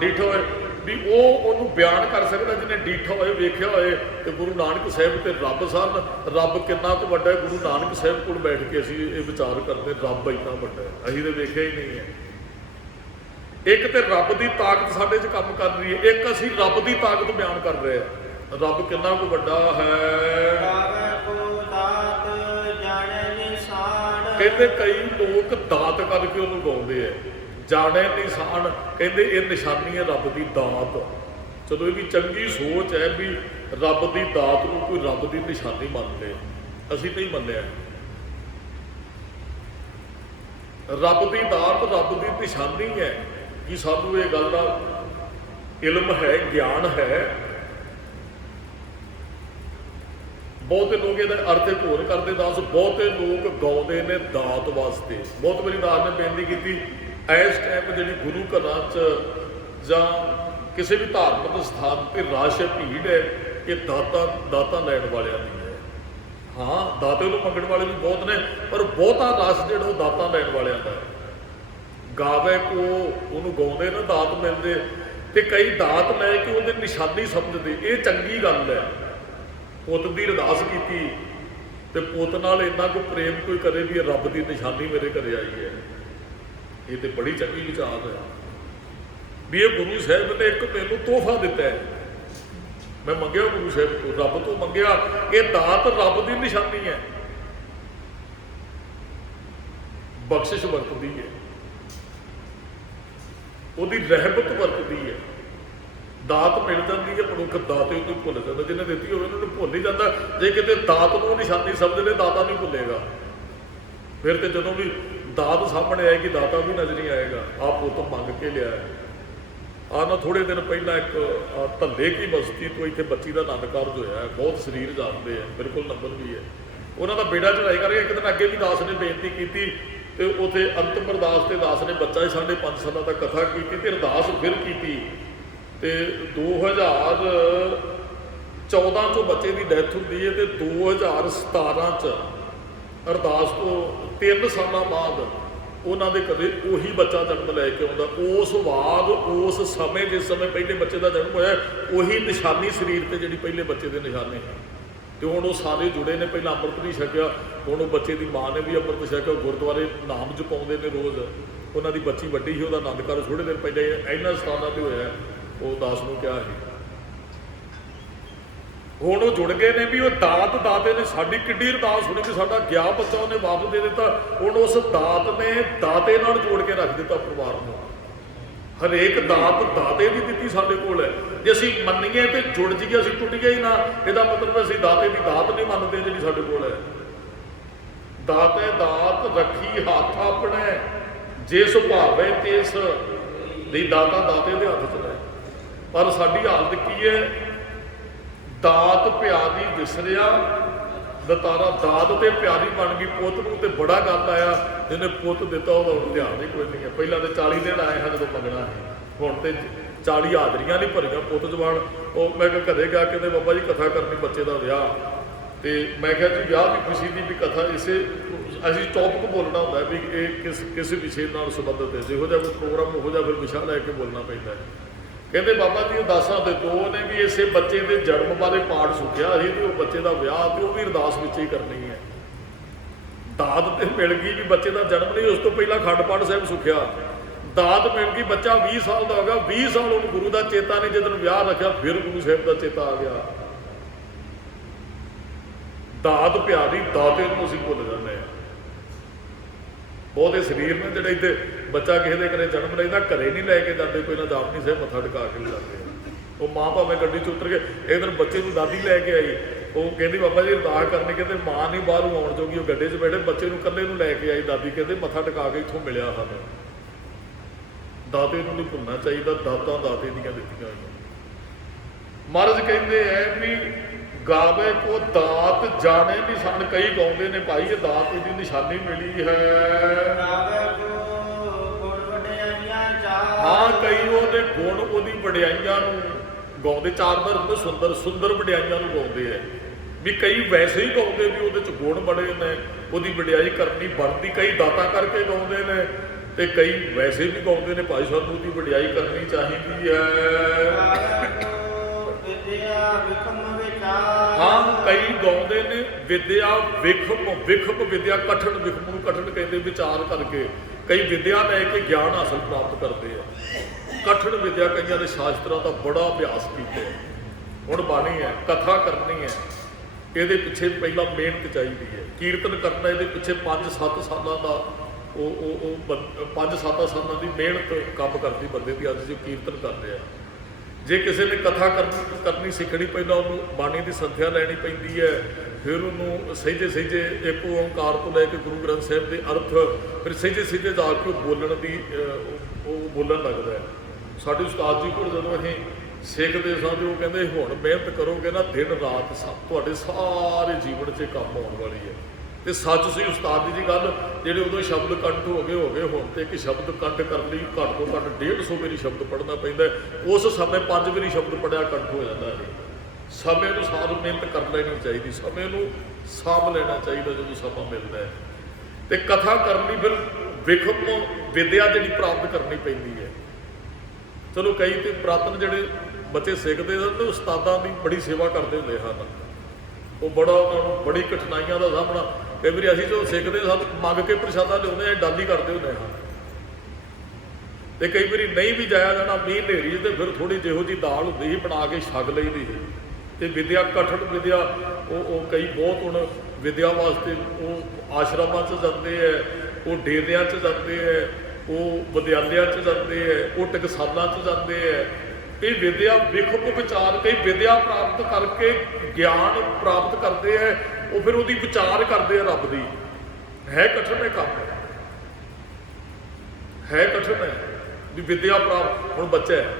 ਡਿਠ ਹੋਏ ਵੀ ਉਹਨੂੰ ਬਿਆਨ ਕਰ ਸਕਦਾ ਜਿਹਨੇ ਡੀਠਾ ਹੋਏ, ਵੇਖਿਆ ਹੋਏ। ਤੇ ਗੁਰੂ ਨਾਨਕ ਸਾਹਿਬ ਤੇ ਰੱਬ ਸਨ। ਰੱਬ ਕਿੰਨਾ ਕੁ ਵੱਡਾ ਹੈ, ਗੁਰੂ ਨਾਨਕ ਸਾਹਿਬ ਕੋਲ ਬੈਠ ਕੇ ਅਸੀਂ ਇਹ ਵਿਚਾਰ ਕਰਦੇ ਰੱਬ ਇੰਨਾ ਵੱਡਾ ਹੈ, ਅਸੀਂ ਤਾਂ ਵੇਖਿਆ ਹੀ ਨਹੀਂ ਹੈ। ਇੱਕ ਤੇ ਰੱਬ ਦੀ ਤਾਕਤ ਸਾਡੇ 'ਚ ਕੰਮ ਕਰ ਰਹੀ ਹੈ, ਇੱਕ ਅਸੀਂ ਰੱਬ ਦੀ ਤਾਕਤ ਬਿਆਨ ਕਰ ਰਹੇ ਹਾਂ। ਰੱਬ ਕਿੰਨਾ ਕੁ ਵੱਡਾ ਹੈ। ਕਹਿੰਦੇ ਕਈ ਲੋਕ ਦਾਤ ਕਰਕੇ ਉਹਨੂੰ ਗਾਉਂਦੇ ਆ, ਜਾਣੇ ਨਿਸ਼ਾਨ। ਕਹਿੰਦੇ ਇਹ ਨਿਸ਼ਾਨੀ ਹੈ ਰੱਬ ਦੀ ਦਾਤ। ਚਲੋ ਇਹ ਵੀ ਚੰਗੀ ਸੋਚ ਹੈ ਵੀ ਰੱਬ ਦੀ ਦਾਤ ਨੂੰ ਕੋਈ ਰੱਬ ਦੀ ਨਿਸ਼ਾਨੀ ਮੰਨਦੇ, ਅਸੀਂ ਨਹੀਂ ਮੰਨਿਆ। ਰੱਬ ਦੀ ਦਾਤ ਰੱਬ ਦੀ ਨਿਸ਼ਾਨੀ ਹੈ ਕਿ ਸਾਨੂੰ ਇਹ ਗੱਲ ਦਾ ਇਲਮ ਹੈ, ਗਿਆਨ ਹੈ ਬਹੁਤੇ ਲੋਕ ਇਹਦਾ ਅਰਥ ਇੱਕ ਹੋਰ ਕਰਦੇ ਦਾਸ, ਬਹੁਤੇ ਲੋਕ ਗਾਉਂਦੇ ਨੇ ਦਾਤ ਵਾਸਤੇ। ਬਹੁਤ ਵਾਰੀ ਦਾਸ ਨੇ ਬੇਨਤੀ ਕੀਤੀ ਇਸ ਟਾਈਮ ਜਿਹੜੀ ਗੁਰੂ ਘਰਾਂ 'ਚ ਜਾਂ ਕਿਸੇ ਵੀ ਧਾਰਮਿਕ ਸਥਾਨ ਤੇ ਰਸ਼ ਭੀੜ ਹੈ, ਇਹ ਦਾਤਾਂ ਲੈਣ ਵਾਲਿਆਂ ਦੀ ਹੈ। ਹਾਂ, ਦਾਤੇ ਨੂੰ ਮੰਗਣ ਵਾਲੇ ਵੀ ਬਹੁਤ ਨੇ, ਪਰ ਬਹੁਤਾ ਰਸ਼ ਜਿਹੜਾ ਉਹ ਦਾਤਾਂ ਲੈਣ ਵਾਲਿਆਂ ਦਾ ਹੈ। ਗਾਵੇ ਕੋ ਉਹਨੂੰ ਗਾਉਂਦੇ ਨਾ ਦਾਤ ਮਿਲਦੇ, ਤੇ ਕਈ ਦਾਤ ਲੈ ਕੇ ਉਹਦੇ ਨਿਸ਼ਾਨੀ ਸਮਝਦੇ। ਇਹ ਚੰਗੀ ਗੱਲ ਹੈ। ਪੁੱਤ ਦੀ ਅਰਦਾਸ ਕੀਤੀ ਤੇ ਪੁੱਤ ਨਾਲ ਇੰਨਾ ਕੋਈ ਪ੍ਰੇਮ ਕੋਈ ਕਰੇ ਵੀ ਇਹ ਰੱਬ ਦੀ ਨਿਸ਼ਾਨੀ ਮੇਰੇ ਘਰੇ ਆਈ ਹੈ, ਇਹ ਤੇ ਬੜੀ ਚੰਗੀ ਵਿਚਾਰ ਹੈ ਵੀ ਇਹ ਗੁਰੂ ਸਾਹਿਬ ਨੇ ਇੱਕ ਮੈਨੂੰ ਤੋਹਫਾ ਦਿੱਤਾ ਹੈ। ਮੈਂ ਮੰਗਿਆ ਗੁਰੂ ਸਾਹਿਬ ਤੋਂ, ਰੱਬ ਤੋਂ ਮੰਗਿਆ, ਇਹ ਦਾਤ ਰੱਬ ਦੀ ਨਿਸ਼ਾਨੀ ਹੈ, ਬਖਸ਼ਿਸ਼ ਵਰਤਦੀ ਹੈ, ਉਹਦੀ ਰਹਿਮਤ ਵਰਤਦੀ ਹੈ। ਦਾਤ ਮਿਲ ਜਾਂਦੀ ਹੈ, ਮਨੁੱਖ ਦਾਤੇ ਉਹਨੂੰ ਭੁੱਲ ਜਾਂਦਾ। ਜਿਹਨੇ ਦਿੱਤੀ ਹੋਵੇ ਉਹਨੂੰ ਭੁੱਲ ਨਹੀਂ ਜਾਂਦਾ। ਜੇ ਕਿਤੇ ਦਾਤ ਨੂੰ ਨਿਸ਼ਾਨੀ ਸਮਝ ਲੈ, ਦਾਤਾ ਨਹੀਂ ਭੁੱਲੇਗਾ। ਫਿਰ ਤੇ ਜਦੋਂ ਵੀ ਦਾਤ ਸਾਹਮਣੇ ਆਏਗੀ, ਦਾਤਾ ਵੀ ਨਜ਼ਰ ਨਹੀਂ ਆਏਗਾ। ਆਪ ਪੁੱਤ ਮੰਗ ਕੇ ਲਿਆ। ਨਾ ਥੋੜੇ ਦਿਨ ਪਹਿਲਾਂ ਇੱਕ ਧੱਲੇ ਕੀ ਬਸਤੀ ਤੋਂ ਇੱਥੇ ਬੱਚੀ ਦਾ ਆਨੰਦ ਕਾਰਜ ਹੋਇਆ ਹੈ। ਬਹੁਤ ਸਰੀਰ ਜਾਣਦੇ ਆ, ਬਿਲਕੁਲ ਨੰਬਰ ਵੀ ਹੈ। ਉਹਨਾਂ ਦਾ ਬੇੜਾ ਚੜਾਈ ਕਰਕੇ ਇੱਕ ਦਿਨ ਅੱਗੇ ਵੀ ਦਾਸ ਨੇ ਬੇਨਤੀ ਕੀਤੀ ਤੇ ਉੱਥੇ ਅੰਤਮ ਅਰਦਾਸ ਤੇ ਦਾਸ ਨੇ ਬੱਚਾ ਹੀ 5.5 ਸਾਲਾਂ ਦਾ ਕਥਾ ਕੀਤੀ ਤੇ ਅਰਦਾਸ ਫਿਰ ਕੀਤੀ ਤੇ 2014 ਚੋਂ ਬੱਚੇ ਦੀ ਡੈਥ ਹੁੰਦੀ ਹੈ ਤੇ 2017 ਚ ਅਰਦਾਸ ਤੋਂ 3 ਸਾਲਾਂ ਬਾਅਦ ਉਹਨਾਂ ਦੇ ਘਰੇ ਉਹੀ ਬੱਚਾ ਜਨਮ ਲੈ ਕੇ ਆਉਂਦਾ। ਉਸ ਬਾਅਦ ਉਸ ਸਮੇਂ ਜਿਸ ਸਮੇਂ ਪਹਿਲੇ ਬੱਚੇ ਦਾ ਜਨਮ ਹੋਇਆ, ਉਹੀ ਨਿਸ਼ਾਨੀ ਸਰੀਰ ਤੇ ਜਿਹੜੀ ਪਹਿਲੇ ਬੱਚੇ ਦੇ ਨਿਸ਼ਾਨੇ ਹੈ। ਤੇ ਹੁਣ ਉਹ ਸਾਰੇ ਜੁੜੇ ਨੇ। ਪਹਿਲਾਂ ਅੰਮ੍ਰਿਤ ਨਹੀਂ ਛਕਿਆ, ਹੁਣ ਉਹ ਬੱਚੇ ਦੀ ਮਾਂ ਨੇ ਵੀ ਅੰਮ੍ਰਿਤ ਛਕਿਆ। ਗੁਰਦੁਆਰੇ ਨਾਮ ਜਪਾਉਂਦੇ ਨੇ ਰੋਜ਼। ਉਹਨਾਂ ਦੀ ਬੱਚੀ ਵੱਡੀ ਸੀ, ਉਹਦਾ ਆਨੰਦ ਕਾਰਜ ਥੋੜ੍ਹੇ ਦਿਨ ਪਹਿਲਾਂ ਇਹਨਾਂ ਸਥਾਨਾਂ 'ਤੇ ਹੋਇਆ। ਉਹ ਦਾਸ ਨੂੰ ਕਿਹਾ ਸੀ, ਹੁਣ ਉਹ ਜੁੜ ਗਏ ਨੇ ਵੀ ਉਹ ਦਾਤੇ ਨੇ ਸਾਡੀ ਕਿੱਡੀ ਅਰਦਾਸ ਸੁਣੀ ਕਿ ਸਾਡਾ ਗਿਆ ਬੱਚਾ ਉਹਨੇ ਵਾਪਸ ਦੇ ਦਿੱਤਾ। ਹੁਣ ਉਸ ਦਾਤ ਨੇ ਦਾਤੇ ਨਾਲ ਜੋੜ ਕੇ ਰੱਖ ਦਿੱਤਾ ਪਰਿਵਾਰ ਨੂੰ। ਹਰੇਕ ਦਾਤ ਦਾਤੇ ਦੀ ਦਿੱਤੀ ਸਾਡੇ ਕੋਲ ਹੈ। ਜੇ ਅਸੀਂ ਮੰਨੀਏ ਤੇ ਜੁੜ ਜਾਈਏ, ਅਸੀਂ ਟੁੱਟ ਗਏ ਹੀ ਨਾ, ਇਹਦਾ ਮਤਲਬ ਅਸੀਂ ਦਾਤੇ ਦੀ ਦਾਤ ਨਹੀਂ ਮੰਨਦੇ ਜਿਹੜੀ ਸਾਡੇ ਕੋਲ ਹੈ। ਦਾਤੇ ਦਾਤ ਰੱਖੀ ਹੱਥ ਆਪਣੇ, ਜਿਸ ਭਾਵੇ ਤਿਸ ਦੀ ਦਾਤਾ ਦਾਤੇ ਦੇ ਹੱਥ 'ਚ ਲੈ। ਪਰ ਸਾਡੀ ਹਾਲਤ ਕੀ ਹੈ? ਦਾਤ ਪਿਆਰੀ ਵਿਸਰਿਆ, ਦਤਾਰਾ ਦਾਤ ਤੇ ਪਿਆਰੀ ਬਣ ਗਈ ਪੁੱਤ ਨੂੰ। ਤੇ ਬੜਾ ਗੱਲ ਆਇਆ, ਜਿਹਨੇ ਪੁੱਤ ਦਿੱਤਾ ਉਹਦਾ ਹੁਣ ਧਿਆਨ ਹੀ ਕੋਈ ਨਹੀਂ ਹੈ। ਪਹਿਲਾਂ ਤੇ 40 ਦਿਨ ਆਏ ਹਨ ਜਦੋਂ ਮੰਗਣਾ ਹੈ, ਹੁਣ ਤੇ 40 ਹਾਜ਼ਰੀਆਂ ਨਹੀਂ ਭਰੀਆਂ ਪੁੱਤ ਜਵਾਨ। ਉਹ ਮੈਂ ਕਿਹਾ ਘਰੇ ਗਿਆ, ਕਹਿੰਦੇ ਬਾਬਾ ਜੀ ਕਥਾ ਕਰਨੀ ਬੱਚੇ ਦਾ ਵਿਆਹ। ਤੇ ਮੈਂ ਕਿਹਾ ਜੀ ਵਿਆਹ ਵੀ ਖੁਸ਼ੀ ਦੀ ਵੀ ਕਥਾ ਇਸੇ ਅਸੀਂ ਟੌਪਿਕ ਬੋਲਣਾ ਹੁੰਦਾ ਵੀ ਇਹ ਕਿਸ ਵਿਸ਼ੇ ਨਾਲ ਸੰਬੰਧਿਤ ਹੈ। ਜਿਹੋ ਜਿਹਾ ਕੋਈ ਪ੍ਰੋਗਰਾਮ ਉਹੋ ਜਿਹਾ ਫਿਰ ਵਿਸ਼ਾ ਲੈ ਕੇ ਬੋਲਣਾ ਪੈਂਦਾ ਹੈ। ਕਹਿੰਦੇ ਬਾਬਾ ਜੀ ਅਰਦਾਸਾਂ ਦੇ ਦੋ ਨੇ ਵੀ ਇਸੇ ਬੱਚੇ ਦੇ ਜਨਮ ਬਾਰੇ ਪਾਠ ਸੁਖਿਆ ਸੀ ਤੇ ਉਹ ਬੱਚੇ ਦਾ ਵਿਆਹ ਤੇ ਉਹ ਵੀ ਅਰਦਾਸ ਵਿੱਚ ਹੀ ਕਰਨੀ ਹੈ। ਦਾਤ ਤੇ ਮਿਲ ਗਈ ਵੀ ਬੱਚੇ ਦਾ ਜਨਮ ਨਹੀਂ, ਉਸ ਤੋਂ ਪਹਿਲਾਂ ਅਖੰਡ ਪਾਠ ਸਾਹਿਬ ਸੁਖਿਆ। ਦਾਤ ਮਿਲ ਗਈ, ਬੱਚਾ 20 ਸਾਲ ਦਾ ਹੋ ਗਿਆ, 20 ਸਾਲ ਉਹਨੂੰ ਗੁਰੂ ਦਾ ਚੇਤਾ ਨਹੀਂ। ਜਦੋਂ ਵਿਆਹ ਰੱਖਿਆ ਫਿਰ ਗੁਰੂ ਸਾਹਿਬ ਦਾ ਚੇਤਾ ਆ ਗਿਆ। ਦਾਤ ਪਿਆਰੀ, ਦਾਤੇ ਨੂੰ ਅਸੀਂ ਭੁੱਲ ਜਾਂਦੇ ਹਾਂ। ਬਹੁਤੇ ਸਰੀਰ ਨੇ ਜਿਹੜੇ ਇੱਥੇ ਬੱਚਾ ਕਿਸੇ ਦੇ ਘਰੇ ਜਨਮ ਲੈਂਦਾ, ਘਰੇ ਨਹੀਂ ਲੈ ਕੇ ਜਾਂਦੇ, ਕੋਈ ਨਾ ਜਾਪਨੀ ਸਾਹਿਬ ਮੱਥਾ ਟਿਕਾ ਕੇ ਲਿਜਾਂਦੇ। ਉਹ ਮਾਂ ਭਾਵੇਂ ਗੱਡੀ 'ਚ ਉਤਰ ਕੇ ਇੱਕ ਦਿਨ ਬੱਚੇ ਨੂੰ ਦਾਦੀ ਲੈ ਕੇ ਆਈ, ਉਹ ਕਹਿੰਦੀ ਬਾਬਾ ਜੀ ਅਰਦਾਸ ਕਰਨੀ, ਕਹਿੰਦੇ ਮਾਂ ਨਹੀਂ ਬਾਹਰੋਂ ਆਉਣ ਜੋਗੀ, ਉਹ ਗੱਡੇ 'ਚ ਬੈਠੇ ਬੱਚੇ ਨੂੰ ਇਕੱਲੇ ਨੂੰ ਲੈ ਕੇ ਆਈ ਦਾਦੀ, ਕਹਿੰਦੇ ਮੱਥਾ ਟਿਕਾ ਕੇ ਇੱਥੋਂ ਮਿਲਿਆ ਸਾਨੂੰ। ਦਾਤੇ ਨੂੰ ਨਹੀਂ ਭੁੱਲਣਾ ਚਾਹੀਦਾ, ਦਾਤਾਂ ਦਾਤੇ ਦੀਆਂ ਦਿੱਤੀਆਂ ਹੋਈਆਂ। ਮਹਾਰਾਜ ਕਹਿੰਦੇ ਐ ਵੀ ਗਾਵੇ ਕੋ ਦਾਤ ਜਾਣੇ ਨਹੀਂ ਸਨ। ਕਈ ਗਾਉਂਦੇ ਨੇ ਭਾਈ ਇਹ ਦਾਤ ਦੀ ਨਿਸ਼ਾਨੀ ਮਿਲੀ ਹੈ। ਹਾਂ, ਕਈ ਉਹਦੇ ਗੁਣ ਉਹਦੀ ਵਡਿਆਈਆਂ ਨੂੰ ਗਾਉਂਦੇ। ਚਾਰ ਵਾਰ ਸੁੰਦਰ ਸੁੰਦਰ ਵਡਿਆਈਆਂ ਨੂੰ ਗਾਉਂਦੇ ਹੈ ਵੀ ਕਈ ਵੈਸੇ ਹੀ ਗਾਉਂਦੇ ਵੀ ਉਹਦੇ 'ਚ ਗੁਣ ਬੜੇ ਨੇ, ਉਹਦੀ ਵਡਿਆਈ ਕਰਨੀ ਬਣਦੀ। ਕਈ ਦਾਤਾਂ ਕਰਕੇ ਗਾਉਂਦੇ ਨੇ ਤੇ ਕਈ ਵੈਸੇ ਵੀ ਗਾਉਂਦੇ ਨੇ ਭਾਈ ਸਾਨੂੰ ਉਹਦੀ ਵਡਿਆਈ ਕਰਨੀ ਚਾਹੀਦੀ ਹੈ। ਹਾਂ, ਕਈ ਗਾਉਂਦੇ ਨੇ ਵਿਦਿਆ ਵਿਖਮ ਵਿਦਿਆ, ਕਠਨ ਵਿਖਮ ਨੂੰ ਕਠਨ ਕਹਿੰਦੇ ਵਿਚਾਰ ਕਰਕੇ। ਕਈ ਵਿਦਿਆ ਲੈ ਕੇ ਗਿਆਨ ਹਾਸਲ ਪ੍ਰਾਪਤ ਕਰਦੇ ਆ। ਕਠਨ ਵਿਦਿਆ ਕਈਆਂ ਦੇ ਸ਼ਾਸਤਰਾਂ ਦਾ ਬੜਾ ਅਭਿਆਸ ਕੀਤੇ। ਹੁਣ ਬਾਣੀ ਹੈ, ਕਥਾ ਕਰਨੀ ਹੈ, ਇਹਦੇ ਪਿੱਛੇ ਪਹਿਲਾਂ ਮਿਹਨਤ ਚਾਹੀਦੀ ਹੈ। ਕੀਰਤਨ ਕਰਨਾ ਇਹਦੇ ਪਿੱਛੇ 5-7 ਸਾਲਾਂ ਦਾ ਉਹ 5-7 ਸਾਲਾਂ ਦੀ ਮਿਹਨਤ ਕੰਮ ਕਰਦੀ ਬੰਦੇ ਦੀ। ਅੱਜ ਜੋ ਕੀਰਤਨ ਕਰਦੇ ਆ, ਜੇ ਕਿਸੇ ਨੇ ਕਥਾ ਕਰਨੀ ਸਿੱਖਣੀ, ਪਹਿਲਾਂ ਉਹਨੂੰ ਬਾਣੀ ਦੀ ਸੰਥਿਆ ਲੈਣੀ ਪੈਂਦੀ ਹੈ। ਫਿਰ ਉਹਨੂੰ ਸਹਿਜੇ ਇੱਕ ਓਂਕਾਰ ਤੋਂ ਲੈ ਕੇ ਗੁਰੂ ਗ੍ਰੰਥ ਸਾਹਿਬ ਦੇ ਅਰਥ, ਫਿਰ ਸਹਿਜੇ ਜਾ ਕੇ ਬੋਲਣ ਲੱਗਦਾ ਹੈ। ਸਾਡੇ ਉਸਤਾਦ ਜੀ ਕੋਲ ਜਦੋਂ ਅਸੀਂ ਸਿੱਖਦੇ ਸਾਂ ਤੇ ਉਹ ਕਹਿੰਦੇ ਹੁਣ ਮਿਹਨਤ ਕਰੋਗੇ ਨਾ ਦਿਨ ਰਾਤ ਤੁਹਾਡੇ ਸਾਰੇ ਜੀਵਨ 'ਚ ਕੰਮ ਆਉਣ ਵਾਲੀ ਹੈ। ਤੇ ਸੱਚ ਸੀ ਉਸਤਾਦ ਦੀ ਗੱਲ, ਜਿਹੜੇ ਉਦੋਂ ਸ਼ਬਦ ਕੰਠ ਹੋ ਗਏ ਹੁਣ ਤੇ ਇੱਕ ਸ਼ਬਦ ਕੰਠ ਕਰਨ ਲਈ ਘੱਟ ਤੋਂ ਘੱਟ 150 ਵਾਰੀ ਸ਼ਬਦ ਪੜ੍ਹਨਾ ਪੈਂਦਾ। ਉਸ ਸਮੇਂ 5 ਵਾਰੀ ਸ਼ਬਦ ਪੜ੍ਹਿਆ ਕੰਠ ਹੋ ਜਾਂਦਾ ਹੈ। ਸਮੇਂ ਅਨੁਸਾਰ ਮਿਹਨਤ ਕਰ ਲੈਣੀ ਚਾਹੀਦੀ, ਸਮੇਂ ਨੂੰ ਸਾਂਭ ਲੈਣਾ ਚਾਹੀਦਾ ਜਦੋਂ ਸਮਾਂ ਮਿਲਦਾ ਹੈ। ਤੇ ਕਥਾ ਕਰਨ ਲਈ ਫਿਰ ਵਿਖਮ ਵਿਦਿਆ ਜਿਹੜੀ ਪ੍ਰਾਪਤ ਕਰਨੀ ਪੈਂਦੀ ਹੈ। ਚਲੋ ਕਈ ਤੇ ਪੁਰਾਤਨ ਜਿਹੜੇ ਬੱਚੇ ਸਿੱਖਦੇ ਹਨ ਤੇ ਉਸਤਾਦਾਂ ਦੀ ਬੜੀ ਸੇਵਾ ਕਰਦੇ ਹੁੰਦੇ ਹਨ, ਉਹ ਬੜਾ ਉਹਨਾਂ ਨੂੰ ਬੜੀ ਕਠਿਨਾਈਆਂ ਦਾ ਸਾਹਮਣਾ। ਕਈ ਵਾਰੀ ਅਸੀਂ ਜੋ ਸਿੱਖਦੇ ਸਭ ਮੰਗ ਕੇ ਪ੍ਰਸ਼ਾਦਾ ਲਿਆਉਂਦੇ ਆ, ਡਾਲੀ ਕਰਦੇ ਹੁੰਦੇ ਹਾਂ। ਤੇ ਕਈ ਵਾਰੀ ਨਹੀਂ ਵੀ ਜਾਇਆ ਜਾਣਾ ਮੀਂਹ ਹਨੇਰੀ ਤੇ ਫਿਰ ਥੋੜੀ ਜਿਹੋ ਜਿਹੀ ਦਾਲ ਹੁੰਦੀ ਸੀ ਬਣਾ ਕੇ ਛਕ ਲਈਦੀ ਸੀ। ਤੇ ਵਿਦਿਆ ਕਠਿਨ ਵਿਦਿਆ ਉਹ ਕਈ ਬਹੁਤ ਹੁਣ ਵਿਦਿਆ ਵਾਸਤੇ ਉਹ ਆਸ਼ਰਮਾਂ 'ਚ ਜਾਂਦੇ ਹੈ, ਉਹ ਡੇਰਿਆਂ 'ਚ ਜਾਂਦੇ ਹੈ, ਉਹ ਵਿਦਿਆਲਿਆਂ 'ਚ ਜਾਂਦੇ ਹੈ, ਉਹ ਟਕਸਾਲਾਂ 'ਚ ਜਾਂਦੇ ਹੈ। ਇਹ ਵਿਦਿਆ ਵਿਖਮ ਵਿਚਾਰ ਕਈ ਵਿਦਿਆ ਪ੍ਰਾਪਤ ਕਰਕੇ ਗਿਆਨ ਪ੍ਰਾਪਤ ਕਰਦੇ ਹੈ, ਉਹ ਫਿਰ ਉਹਦੀ ਵਿਚਾਰ ਕਰਦੇ ਆ ਰੱਬ ਦੀ। ਹੈ ਕਠਿਨ ਹੈ ਕੰਮ, ਹੈ ਕਠਿਨ ਹੈ ਵੀ ਵਿਦਿਆ ਪ੍ਰਾਪਤ। ਹੁਣ ਬੱਚਾ ਹੈ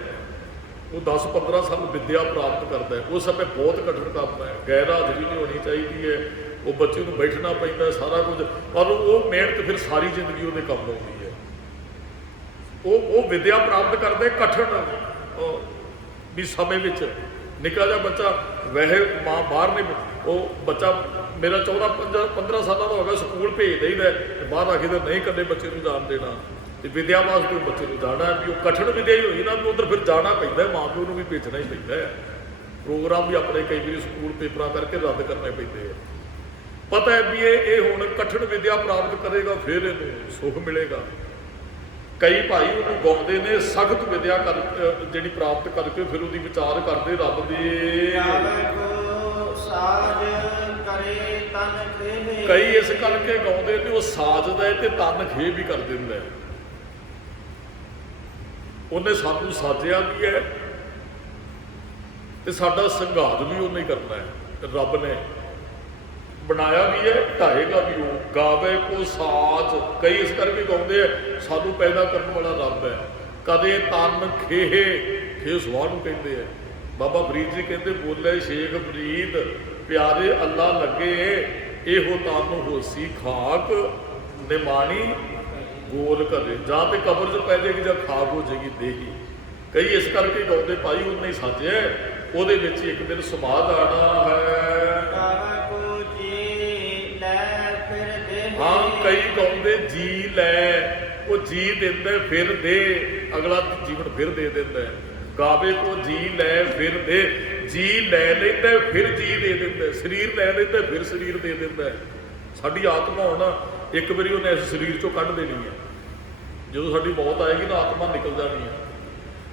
ਉਹ 10-15 ਸਾਲ ਵਿਦਿਆ ਪ੍ਰਾਪਤ ਕਰਦਾ ਹੈ, ਉਸ ਸਮੇਂ ਬਹੁਤ ਕਠਿਨ ਕੰਮ ਹੈ, ਗੈਰ ਹਾਜ਼ਰੀ ਨਹੀਂ ਹੋਣੀ ਚਾਹੀਦੀ ਹੈ, ਉਹ ਬੱਚੇ ਨੂੰ ਬੈਠਣਾ ਪੈਂਦਾ ਸਾਰਾ ਕੁਝ, ਪਰ ਉਹ ਮਿਹਨਤ ਫਿਰ ਸਾਰੀ ਜ਼ਿੰਦਗੀ ਉਹਦੇ ਕੰਮ ਆਉਂਦੀ ਹੈ। ਉਹ ਵਿਦਿਆ ਪ੍ਰਾਪਤ ਕਰਦੇ ਕਠਿਨ ਵੀ ਸਮੇਂ ਵਿੱਚ। ਨਿੱਕਾ ਜਿਹਾ ਬੱਚਾ ਵੈਸੇ ਮਾਂ ਬਾਹਰ ਨਹੀਂ, ਉਹ ਬੱਚਾ ਮੇਰਾ 14-15 ਸਾਲਾਂ ਦਾ ਹੋ ਗਿਆ, ਸਕੂਲ ਭੇਜ ਦੇਈਦਾ, ਬਾਹਰ ਆ ਕੇ ਤਾਂ ਨਹੀਂ ਕਦੇ ਬੱਚੇ ਨੂੰ ਜਾਣ ਦੇਣਾ। ਤੇ ਵਿਦਿਆ ਵਾਸਤੇ ਉਹ ਬੱਚੇ ਨੂੰ ਜਾਣਾ ਵੀ ਉਹ ਕਠਿਨ ਵਿਦਿਆ ਹੀ ਹੋਈ ਨਾ, ਵੀ ਉੱਧਰ ਫਿਰ ਜਾਣਾ ਪੈਂਦਾ, ਮਾਂ ਪਿਓ ਨੂੰ ਵੀ ਭੇਜਣਾ ਹੀ ਪੈਂਦਾ ਹੈ। ਪ੍ਰੋਗਰਾਮ ਵੀ ਆਪਣੇ ਕਈ ਵਾਰੀ ਸਕੂਲ ਪੇਪਰਾਂ ਕਰਕੇ ਰੱਦ ਕਰਨੇ ਪੈਂਦੇ ਆ। ਪਤਾ ਹੈ ਵੀ ਇਹ ਹੁਣ ਕਠਿਨ ਵਿਦਿਆ ਪ੍ਰਾਪਤ ਕਰੇਗਾ ਫਿਰ ਇਹਨੂੰ ਸੁੱਖ ਮਿਲੇਗਾ। ਕਈ ਭਾਈ ਉਹਨੂੰ ਗਾਉਂਦੇ ਨੇ ਸਖਤ ਵਿਦਿਆ ਕਰ ਜਿਹੜੀ ਪ੍ਰਾਪਤ ਕਰਕੇ ਫਿਰ ਉਹਦੀ ਵਿਚਾਰ ਕਰਦੇ ਰੱਬ ਦੇ। ਕਈ ਇਸ ਕਰਕੇ ਗਾਉਂਦੇ ਨੇ ਉਹ ਸਾਜਦਾ ਤੇ ਤਨ ਖੇ ਵੀ ਕਰ ਦਿੰਦਾ। ਉਹਨੇ ਸਾਨੂੰ ਸਾਜਿਆ ਵੀ ਹੈ ਤੇ ਸਾਡਾ ਸੰਘਾਤ ਵੀ ਉਹਨੇ ਕਰਨਾ ਹੈ। ਰੱਬ ਨੇ ਬਣਾਇਆ ਵੀ ਹੈ, ਢਾਏਗਾ ਵੀ ਉਹ। ਗਾਵੇ ਕੋ ਸਾਜ, ਕਈ ਇਸ ਕਰਕੇ ਗਾਉਂਦੇ ਆ ਸਾਨੂੰ ਪੈਦਾ ਕਰਨ ਵਾਲਾ ਰੱਬ ਹੈ। ਕਦੇ ਤਨ ਖੇਹੇ, ਖੇ ਸੁਆਹ ਨੂੰ ਕਹਿੰਦੇ ਆ। ਬਾਬਾ ਫਰੀਦ ਜੀ ਕਹਿੰਦੇ ਬੋਲੇ ਸ਼ੇਖ ਫਰੀਦ ਪਿਆਰੇ ਅੱਲਾ ਲੱਗੇ, ਇਹੋ ਤਨ ਹੋਸੀ ਖਾਕ ਨਿਮਾਣੀ ਗੋਲ ਕਰੇ। ਜਾਂ ਤੇ ਕਬਰ 'ਚ ਪੈ ਜਾਏਗੀ ਜਾਂ ਖਾਕ ਹੋ ਜਾਏਗੀ ਦੇਹੀ। ਕਈ ਇਸ ਕਰਕੇ ਗਾਉਂਦੇ ਭਾਈ ਉਹਨੇ ਸਾਜਿਆ, ਉਹਦੇ ਵਿੱਚ ਇੱਕ ਦਿਨ ਸਮਾਧ ਆਣਾ ਹੈ। ਹਾਂ ਕਈ ਗਾਉਂਦੇ ਜੀ ਲੈ, ਉਹ ਜੀ ਦਿੰਦਾ ਫਿਰ ਦੇ, ਅਗਲਾ ਜੀਵਨ ਫਿਰ ਦੇ ਦਿੰਦਾ। ਗਾਵੇ ਕੋ ਜੀ ਲੈ ਫਿਰ ਦੇ, ਜੀ ਲੈ ਲੈਂਦਾ ਫਿਰ ਜੀ ਦੇ ਦਿੰਦਾ, ਸਰੀਰ ਲੈ ਲੈਂਦਾ ਫਿਰ ਸਰੀਰ ਦੇ ਦਿੰਦਾ। ਸਾਡੀ ਆਤਮਾ ਹੁਣ ਇੱਕ ਵਾਰੀ ਉਹਨੇ ਇਸ ਸਰੀਰ ਚੋਂ ਕੱਢ ਦੇਣੀ ਹੈ। ਜਦੋਂ ਸਾਡੀ ਮੌਤ ਆਏਗੀ ਨਾ ਆਤਮਾ ਨਿਕਲ ਜਾਣੀ ਹੈ।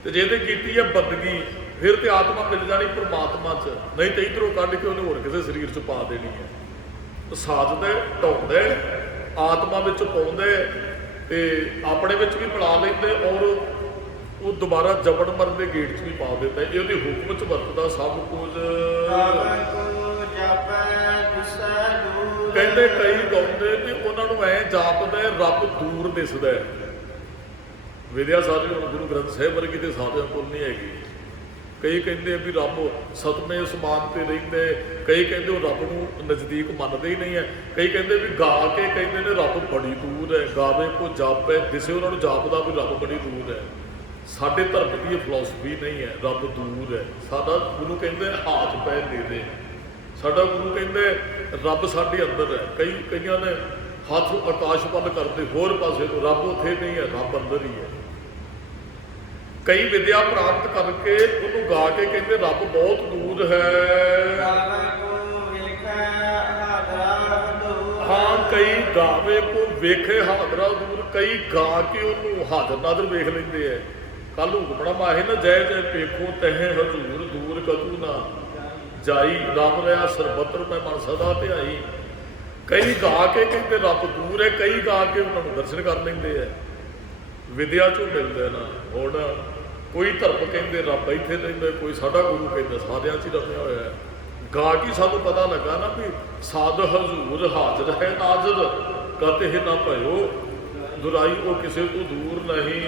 ਤੇ ਜੇ ਤੇ ਕੀਤੀ ਹੈ ਬੰਦਗੀ ਫਿਰ ਤੇ ਆਤਮਾ ਮਿਲ ਜਾਣੀ ਪਰਮਾਤਮਾ 'ਚ, ਨਹੀਂ ਤੇ ਇੱਧਰੋਂ ਕੱਢ ਕੇ ਉਹਨੇ ਹੋਰ ਕਿਸੇ ਸਰੀਰ 'ਚ ਪਾ ਦੇਣੀ ਹੈ। ਸਾਜਦਾ ਢਾਉਂਦਾ ਆਤਮਾ ਵਿੱਚ ਪਾਉਂਦਾ ਤੇ ਆਪਣੇ ਵਿੱਚ ਵੀ ਮਿਲਾ ਲੈਂਦੇ, ਔਰ ਉਹ ਦੁਬਾਰਾ ਜਬੜ ਮਰਨ ਦੇ ਗੇਟ 'ਚ ਵੀ ਪਾ ਦਿੰਦਾ। ਇਹ ਉਹਦੇ ਹੁਕਮ 'ਚ ਵਰਤਦਾ ਸਭ ਕੁਝ। ਕਹਿੰਦੇ ਕਈ ਗਾਉਂਦੇ ਤੇ ਉਹਨਾਂ ਨੂੰ ਐ ਜਾਪਦਾ ਰੱਬ ਦੂਰ ਦਿਸਦਾ। ਵਿਦਿਆ ਸਾਰੀ ਹੁਣ ਗੁਰੂ ਗ੍ਰੰਥ ਸਾਹਿਬ ਵਰਗੀ ਤੇ ਸਾਧਿਆਂ ਕੋਲ ਨਹੀਂ ਹੈਗੀ। ਕਈ ਕਹਿੰਦੇ ਵੀ ਰੱਬ ਸਤਵੇਂ ਅਸਮਾਨ ਤੇ ਰਹਿੰਦੇ, ਕਈ ਕਹਿੰਦੇ ਉਹ ਰੱਬ ਨੂੰ ਨਜ਼ਦੀਕ ਮੰਨਦੇ ਹੀ ਨਹੀਂ ਹੈ। ਕਈ ਕਹਿੰਦੇ ਵੀ ਗਾ ਕੇ ਕਹਿੰਦੇ ਨੇ ਰੱਬ ਬੜੀ ਦੂਰ ਹੈ, ਗਾਵੇ ਕੋ ਜਾਪੇ ਦਿਸੇ, ਉਹਨਾਂ ਨੂੰ ਜਾਪਦਾ ਵੀ ਰੱਬ ਬੜੀ ਦੂਰ ਹੈ। ਸਾਡੇ ਧਰਮ ਦੀ ਇਹ ਫਿਲਾਸਫੀ ਨਹੀਂ ਹੈ ਰੱਬ ਦੂਰ ਹੈ। ਸਾਡਾ ਗੁਰੂ ਕਹਿੰਦੇ ਹਾਥ ਪੈ ਨੇੜੇ, ਸਾਡਾ ਗੁਰੂ ਕਹਿੰਦੇ ਰੱਬ ਸਾਡੇ ਅੰਦਰ ਹੈ। ਕਈਆਂ ਨੇ ਹੱਥ ਆਕਾਸ਼ ਵੱਲ ਕਰਦੇ ਹੋਰ ਪਾਸੇ ਤੋਂ, ਰੱਬ ਉੱਥੇ ਨਹੀਂ ਹੈ, ਰੱਬ ਅੰਦਰ ਹੀ ਹੈ। ਕਈ ਵਿਦਿਆ ਪ੍ਰਾਪਤ ਕਰਕੇ ਉਹਨੂੰ ਗਾ ਕੇ ਕਹਿੰਦੇ ਰੱਬ ਬਹੁਤ ਦੂਰ ਹੈ। ਹਾਂ ਕਈ ਗਾਵੇ ਕੋ ਵੇਖੇ ਹਾਜ਼ਰਾ ਦੂਰ, ਕਈ ਗਾ ਕੇ ਉਹਨੂੰ ਹਾਜ਼ਰ ਨਾਜ਼ਰ ਵੇਖ ਲੈਂਦੇ ਹੈ। ਕੱਲ ਹੁਕਮਣਾ ਮਾਹੇ ਨਾ ਜੈ ਜੈ ਵੇਖੋ ਤਹਿ ਹਜ਼ੂਰ ਦੂਰ ਕਦੂ ਨਾ ਜਾਈ, ਰੱਬ ਰਿਹਾ ਸਰਬੱਤਰ ਮੈਂ ਮਨ ਸਦਾ ਧਿਆਈ। ਕਈ ਗਾ ਕੇ ਕਹਿੰਦੇ ਰੱਬ ਦੂਰ ਹੈ, ਕਈ ਗਾ ਕੇ ਉਹਨਾਂ ਨੂੰ ਦਰਸ਼ਨ ਕਰ ਲੈਂਦੇ ਹੈ। ਵਿਦਿਆ 'ਚੋਂ ਮਿਲਦਾ ਨਾ। ਹੁਣ ਕੋਈ ਧਰਮ ਕਹਿੰਦੇ ਰੱਬ ਇੱਥੇ ਰਹਿੰਦਾ, ਕੋਈ ਸਾਡਾ ਗੁਰੂ ਕਹਿੰਦਾ ਸਾਰਿਆਂ 'ਚ ਹੀ ਰਮਿਆ ਹੋਇਆ ਹੈ। ਗਾ ਕੇ ਸਾਨੂੰ ਪਤਾ ਲੱਗਾ ਨਾ ਵੀ ਸਾਧ ਹਜ਼ੂਰ ਹਾਜ਼ਰ ਹੈ ਨਾਜ਼ਰ, ਕਤੇ ਨਾ ਭਇਓ ਦੁਰਾਈ, ਉਹ ਕਿਸੇ ਤੋਂ ਦੂਰ ਨਹੀਂ।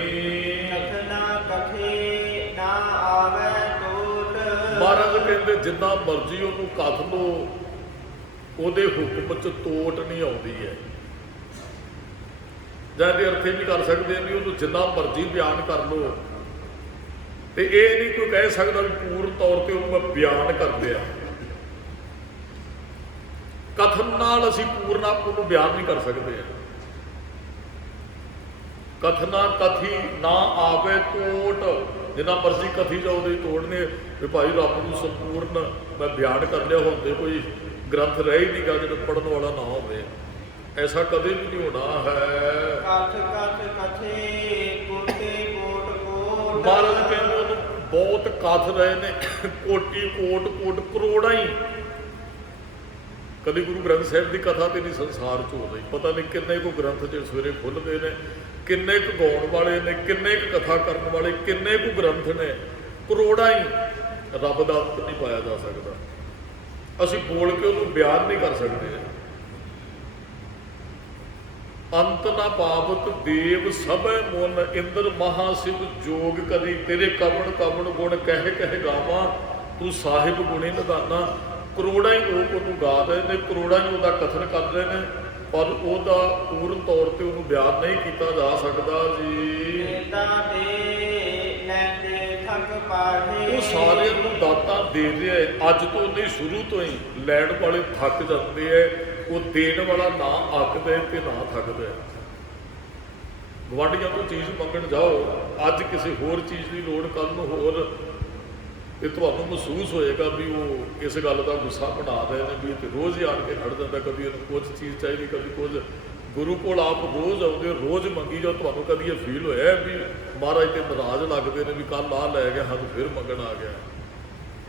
ਨਾ ਕਥੇ ਨਾ ਆਵੇ ਤੋ ਮਹਾਰਾਜ ਕਹਿੰਦੇ ਜਿੰਨਾ ਮਰਜ਼ੀ ਉਹਨੂੰ ਕੱਥ ਲੋ, ਉਹਦੇ ਹੁਕਮ 'ਚ ਤੋਟ ਨਹੀਂ ਆਉਂਦੀ ਹੈ। ਜਾਂ ਇਹਦੇ ਅਰਥ ਇਹ ਵੀ ਕਰ ਸਕਦੇ ਆ ਵੀ ਉਹਨੂੰ ਜਿੰਨਾ ਮਰਜ਼ੀ ਬਿਆਨ ਕਰ ਲੋ, ਤੇ ਇਹ ਨਹੀਂ ਕੋਈ ਕਹਿ ਸਕਦਾ ਵੀ ਪੂਰਨ ਤੌਰ ਤੇ ਉਹਨੂੰ ਮੈਂ ਬਿਆਨ ਕਰ ਲਿਆ। ਕਥਨ ਨਾਲ ਅਸੀਂ ਪੂਰਨ ਆਪ ਨੂੰ ਬਿਆਨ ਨਹੀਂ ਕਰ ਸਕਦੇ। ਕਥਨਾ ਕਥੀ ਨਾ ਆਵੇ ਤੋਟ, ਜਿੰਨਾ ਮਰਜ਼ੀ ਕਥੀ ਜਾਓ ਉਹਦੀ ਤੋੜ ਨੇ ਵੀ ਭਾਈ ਰੱਬ ਨੂੰ ਸੰਪੂਰਨ ਮੈਂ ਬਿਆਨ ਕਰ ਲਿਆ, ਹੁਣ ਤੇ ਕੋਈ ਗ੍ਰੰਥ ਰਹਿ ਹੀ ਨਹੀਂਗਾ ਜਿਹੜਾ ਪੜ੍ਹਨ ਵਾਲਾ ਨਾ ਹੋਵੇ। ਐਸਾ ਕਦੇ ਵੀ ਨਹੀਂ ਹੋਣਾ ਹੈ। ਕਥ ਕਥ ਕਥੇ ਕੋਟੇ ਕੋਟ ਕੋਟ। ਮਹਾਰਾਜ ਕਹਿੰਦੇ ਉਹਨੂੰ ਬਹੁਤ ਕਥ ਰਹੇ ਨੇ, ਕੋਟੀ ਕੋਟ ਕੋਟ ਕਰੋੜਾਂ ਹੀ। ਕਦੀ ਗੁਰੂ ਗ੍ਰੰਥ ਸਾਹਿਬ ਦੀ ਕਥਾ ਤੇ ਨਹੀਂ ਸੰਸਾਰ 'ਚ ਹੋ ਰਹੀ। ਪਤਾ ਨਹੀਂ ਕਿੰਨੇ ਕੁ ਗ੍ਰੰਥ ਜਿਹੜੇ ਸਵੇਰੇ ਖੁੱਲ੍ਹਦੇ ਨੇ, ਕਿੰਨੇ ਕੁ ਗਾਉਣ ਵਾਲੇ ਨੇ, ਕਿੰਨੇ ਕੁ ਕਥਾ ਕਰਨ ਵਾਲੇ, ਕਿੰਨੇ ਕੁ ਗ੍ਰੰਥ ਨੇ, ਕਰੋੜਾਂ ਹੀ। ਰੱਬ ਦਾ ਅੰਤ ਨਹੀਂ ਪਾਇਆ ਜਾ ਸਕਦਾ। ਅਸੀਂ ਬੋਲ ਕੇ ਉਹਨੂੰ ਬਿਆਨ ਨਹੀਂ ਕਰ ਸਕਦੇ। ਅੰਤ ਨਾ ਪਾਵਤ ਦੇਵ ਸਭੈ ਮੁਨ, ਇੰਦਰ ਮਹਾ ਸਿਵ ਜੋਗ ਕਰੀ। ਤੇਰੇ ਕਵਣ ਕਵਣ ਗੁਣ ਕਹਿ ਕਹਿ ਗਾਵਾਂ, ਤੂੰ ਸਾਹਿਬ ਗੁਣੀ ਨਿਧਾਨਾ। ਕਰੋੜਾਂ ਹੀ ਲੋਕ ਉਹਨੂੰ ਗਾ ਰਹੇ ਨੇ, ਕਰੋੜਾਂ ਹੀ ਉਹਦਾ ਕਥਨ ਕਰ ਰਹੇ ਨੇ, ਪਰ ਉਹਦਾ ਪੂਰਨ ਤੌਰ ਤੇ ਉਹਨੂੰ ਬਿਆਨ ਨਹੀਂ ਕੀਤਾ ਜਾ ਸਕਦਾ ਜੀ। ਉਹ ਸਾਰਿਆਂ ਨੂੰ ਦਾਤਾਂ ਦੇ ਰਿਹਾ ਹੈ। ਅੱਜ ਤੋਂ ਨਹੀਂ, ਸ਼ੁਰੂ ਤੋਂ ਹੀ ਲੈਣ ਵਾਲੇ ਥੱਕ ਜਾਂਦੇ ਹੈ, ਉਹ ਦੇਣ ਵਾਲਾ ਨਾ ਅੱਕਦਾ ਤੇ ਨਾ ਥੱਕਦਾ। ਗੁਆਂਢੀਆਂ ਤੋਂ ਚੀਜ਼ ਮੰਗਣ ਜਾਓ, ਅੱਜ ਕਿਸੇ ਹੋਰ ਚੀਜ਼ ਦੀ ਲੋੜ, ਕੱਲ੍ਹ ਨੂੰ ਹੋਰ, ਤੇ ਤੁਹਾਨੂੰ ਮਹਿਸੂਸ ਹੋਏਗਾ ਵੀ ਉਹ ਇਸ ਗੱਲ ਦਾ ਗੁੱਸਾ ਬਣਾ ਰਹੇ ਨੇ ਵੀ ਤੇ ਰੋਜ਼ ਹੀ ਆਣ ਕੇ ਖੜ ਜਾਂਦਾ। ਕਦੀ ਇਹਨੂੰ ਕੁਝ ਚੀਜ਼ ਚਾਹੀਦੀ, ਕਦੀ ਕੁਝ। ਗੁਰੂ ਕੋਲ ਆਪ ਰੋਜ਼ ਆਉਂਦੇ, ਰੋਜ਼ ਮੰਗੀ ਜਾਓ। ਤੁਹਾਨੂੰ ਕਦੀ ਇਹ ਫੀਲ ਹੋਇਆ ਵੀ ਮਹਾਰਾਜ ਤੇ ਨਾਰਾਜ਼ ਲੱਗਦੇ ਨੇ ਵੀ ਕੱਲ੍ਹ ਆਹ ਲੈ ਗਿਆ, ਸਾਨੂੰ ਫਿਰ ਮੰਗਣ ਆ ਗਿਆ।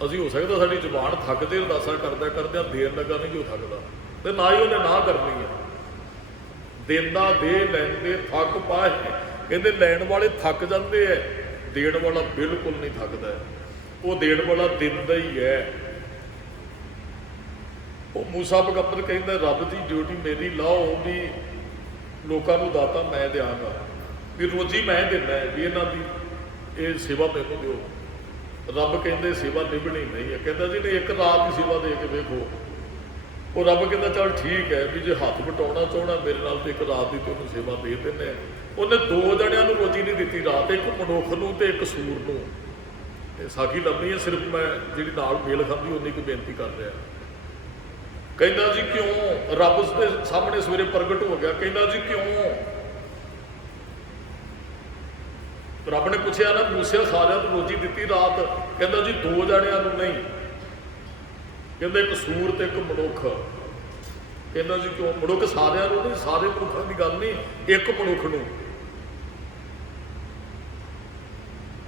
ਅਸੀਂ ਹੋ ਸਕਦਾ ਸਾਡੀ ਜ਼ੁਬਾਨ ਥੱਕਦੇ ਅਰਦਾਸਾਂ ਕਰਦਿਆਂ ਦੇਣ ਲੱਗਾ ਨਹੀਂ ਜੋ ਥੱਕਦਾ, ਤੇ ਨਾ ਹੀ ਉਹਨੇ ਨਾ ਕਰਨੀ ਹੈ। ਦੇਂਦਾ ਦੇ ਲੈਂਦੇ ਥੱਕ ਪਾਏ। ਕਹਿੰਦੇ ਲੈਣ ਵਾਲੇ ਥੱਕ ਜਾਂਦੇ ਹੈ, ਦੇਣ ਵਾਲਾ ਬਿਲਕੁਲ ਨਹੀਂ ਥੱਕਦਾ। ਉਹ ਦੇਣ ਵਾਲਾ ਦਿੰਦਾ ਹੀ ਹੈ। ਉਹ ਮੂਸਾ ਪੈਗੰਬਰ ਕਹਿੰਦਾ ਰੱਬ ਦੀ ਡਿਊਟੀ ਮੇਰੀ ਲਾਓ ਵੀ ਲੋਕਾਂ ਨੂੰ ਦਾਤਾ ਮੈਂ ਦਿਆਂਗਾ, ਵੀ ਰੋਜ਼ੀ ਮੈਂ ਦਿੰਦਾ, ਵੀ ਇਹਨਾਂ ਦੀ ਇਹ ਸੇਵਾ ਮੈਨੂੰ ਦਿਓ। ਰੱਬ ਕਹਿੰਦੇ ਸੇਵਾ ਨਿਭਣੀ ਨਹੀਂ ਹੈ। ਕਹਿੰਦਾ ਜੀ ਨੇ ਇੱਕ ਰਾਤ ਦੀ ਸੇਵਾ ਦੇ ਕੇ ਵੇਖੋ। ਉਹ ਰੱਬ ਕਹਿੰਦਾ ਚੱਲ ਠੀਕ ਹੈ ਵੀ ਜੇ ਹੱਥ ਵਟਾਉਣਾ ਚਾਹਣਾ ਮੇਰੇ ਨਾਲ ਤੇ ਇੱਕ ਰਾਤ ਦੀ ਤੁਹਾਨੂੰ ਸੇਵਾ ਦੇ ਦਿੰਦੇ। ਉਹਨੇ 2 ਜਣਿਆਂ ਨੂੰ ਰੋਜ਼ੀ ਨਹੀਂ ਦਿੱਤੀ ਰਾਤ, ਇੱਕ ਮਨੁੱਖ ਨੂੰ ਤੇ ਇੱਕ ਸੂਰ ਨੂੰ। ਇਹ ਸਾਖੀ ਲੱਭਣੀ ਹੈ, ਸਿਰਫ ਮੈਂ ਜਿਹੜੀ ਨਾਲ ਮੇਲ ਖਾਂਦੀ ਉਨੀ ਕੁ ਬੇਨਤੀ ਕਰ ਰਿਹਾ। ਕਹਿੰਦਾ ਜੀ ਕਿਉਂ? ਰੱਬ ਦੇ ਸਾਹਮਣੇ ਸਵੇਰੇ ਪ੍ਰਗਟ ਹੋ ਗਿਆ। ਕਹਿੰਦਾ ਜੀ ਕਿਉਂ? ਰੱਬ ਨੇ ਪੁੱਛਿਆ ਨਾ, ਮੂਸੇ ਸਾਰਿਆਂ ਨੂੰ ਰੋਜ਼ੀ ਦਿੱਤੀ ਰਾਤ? ਕਹਿੰਦਾ ਜੀ 2 ਜਣਿਆਂ ਨੂੰ ਨਹੀਂ। ਕਹਿੰਦਾ ਇੱਕ ਸੂਰ ਤੇ ਇੱਕ ਮਨੁੱਖ। ਕਹਿੰਦਾ ਜੀ ਕਿਉਂ? ਮਨੁੱਖ ਸਾਰਿਆਂ ਨੂੰ ਨਹੀਂ, ਸਾਰੇ ਮਨੁੱਖਾਂ ਦੀ ਗੱਲ ਨਹੀਂ, ਇੱਕ ਮਨੁੱਖ ਨੂੰ।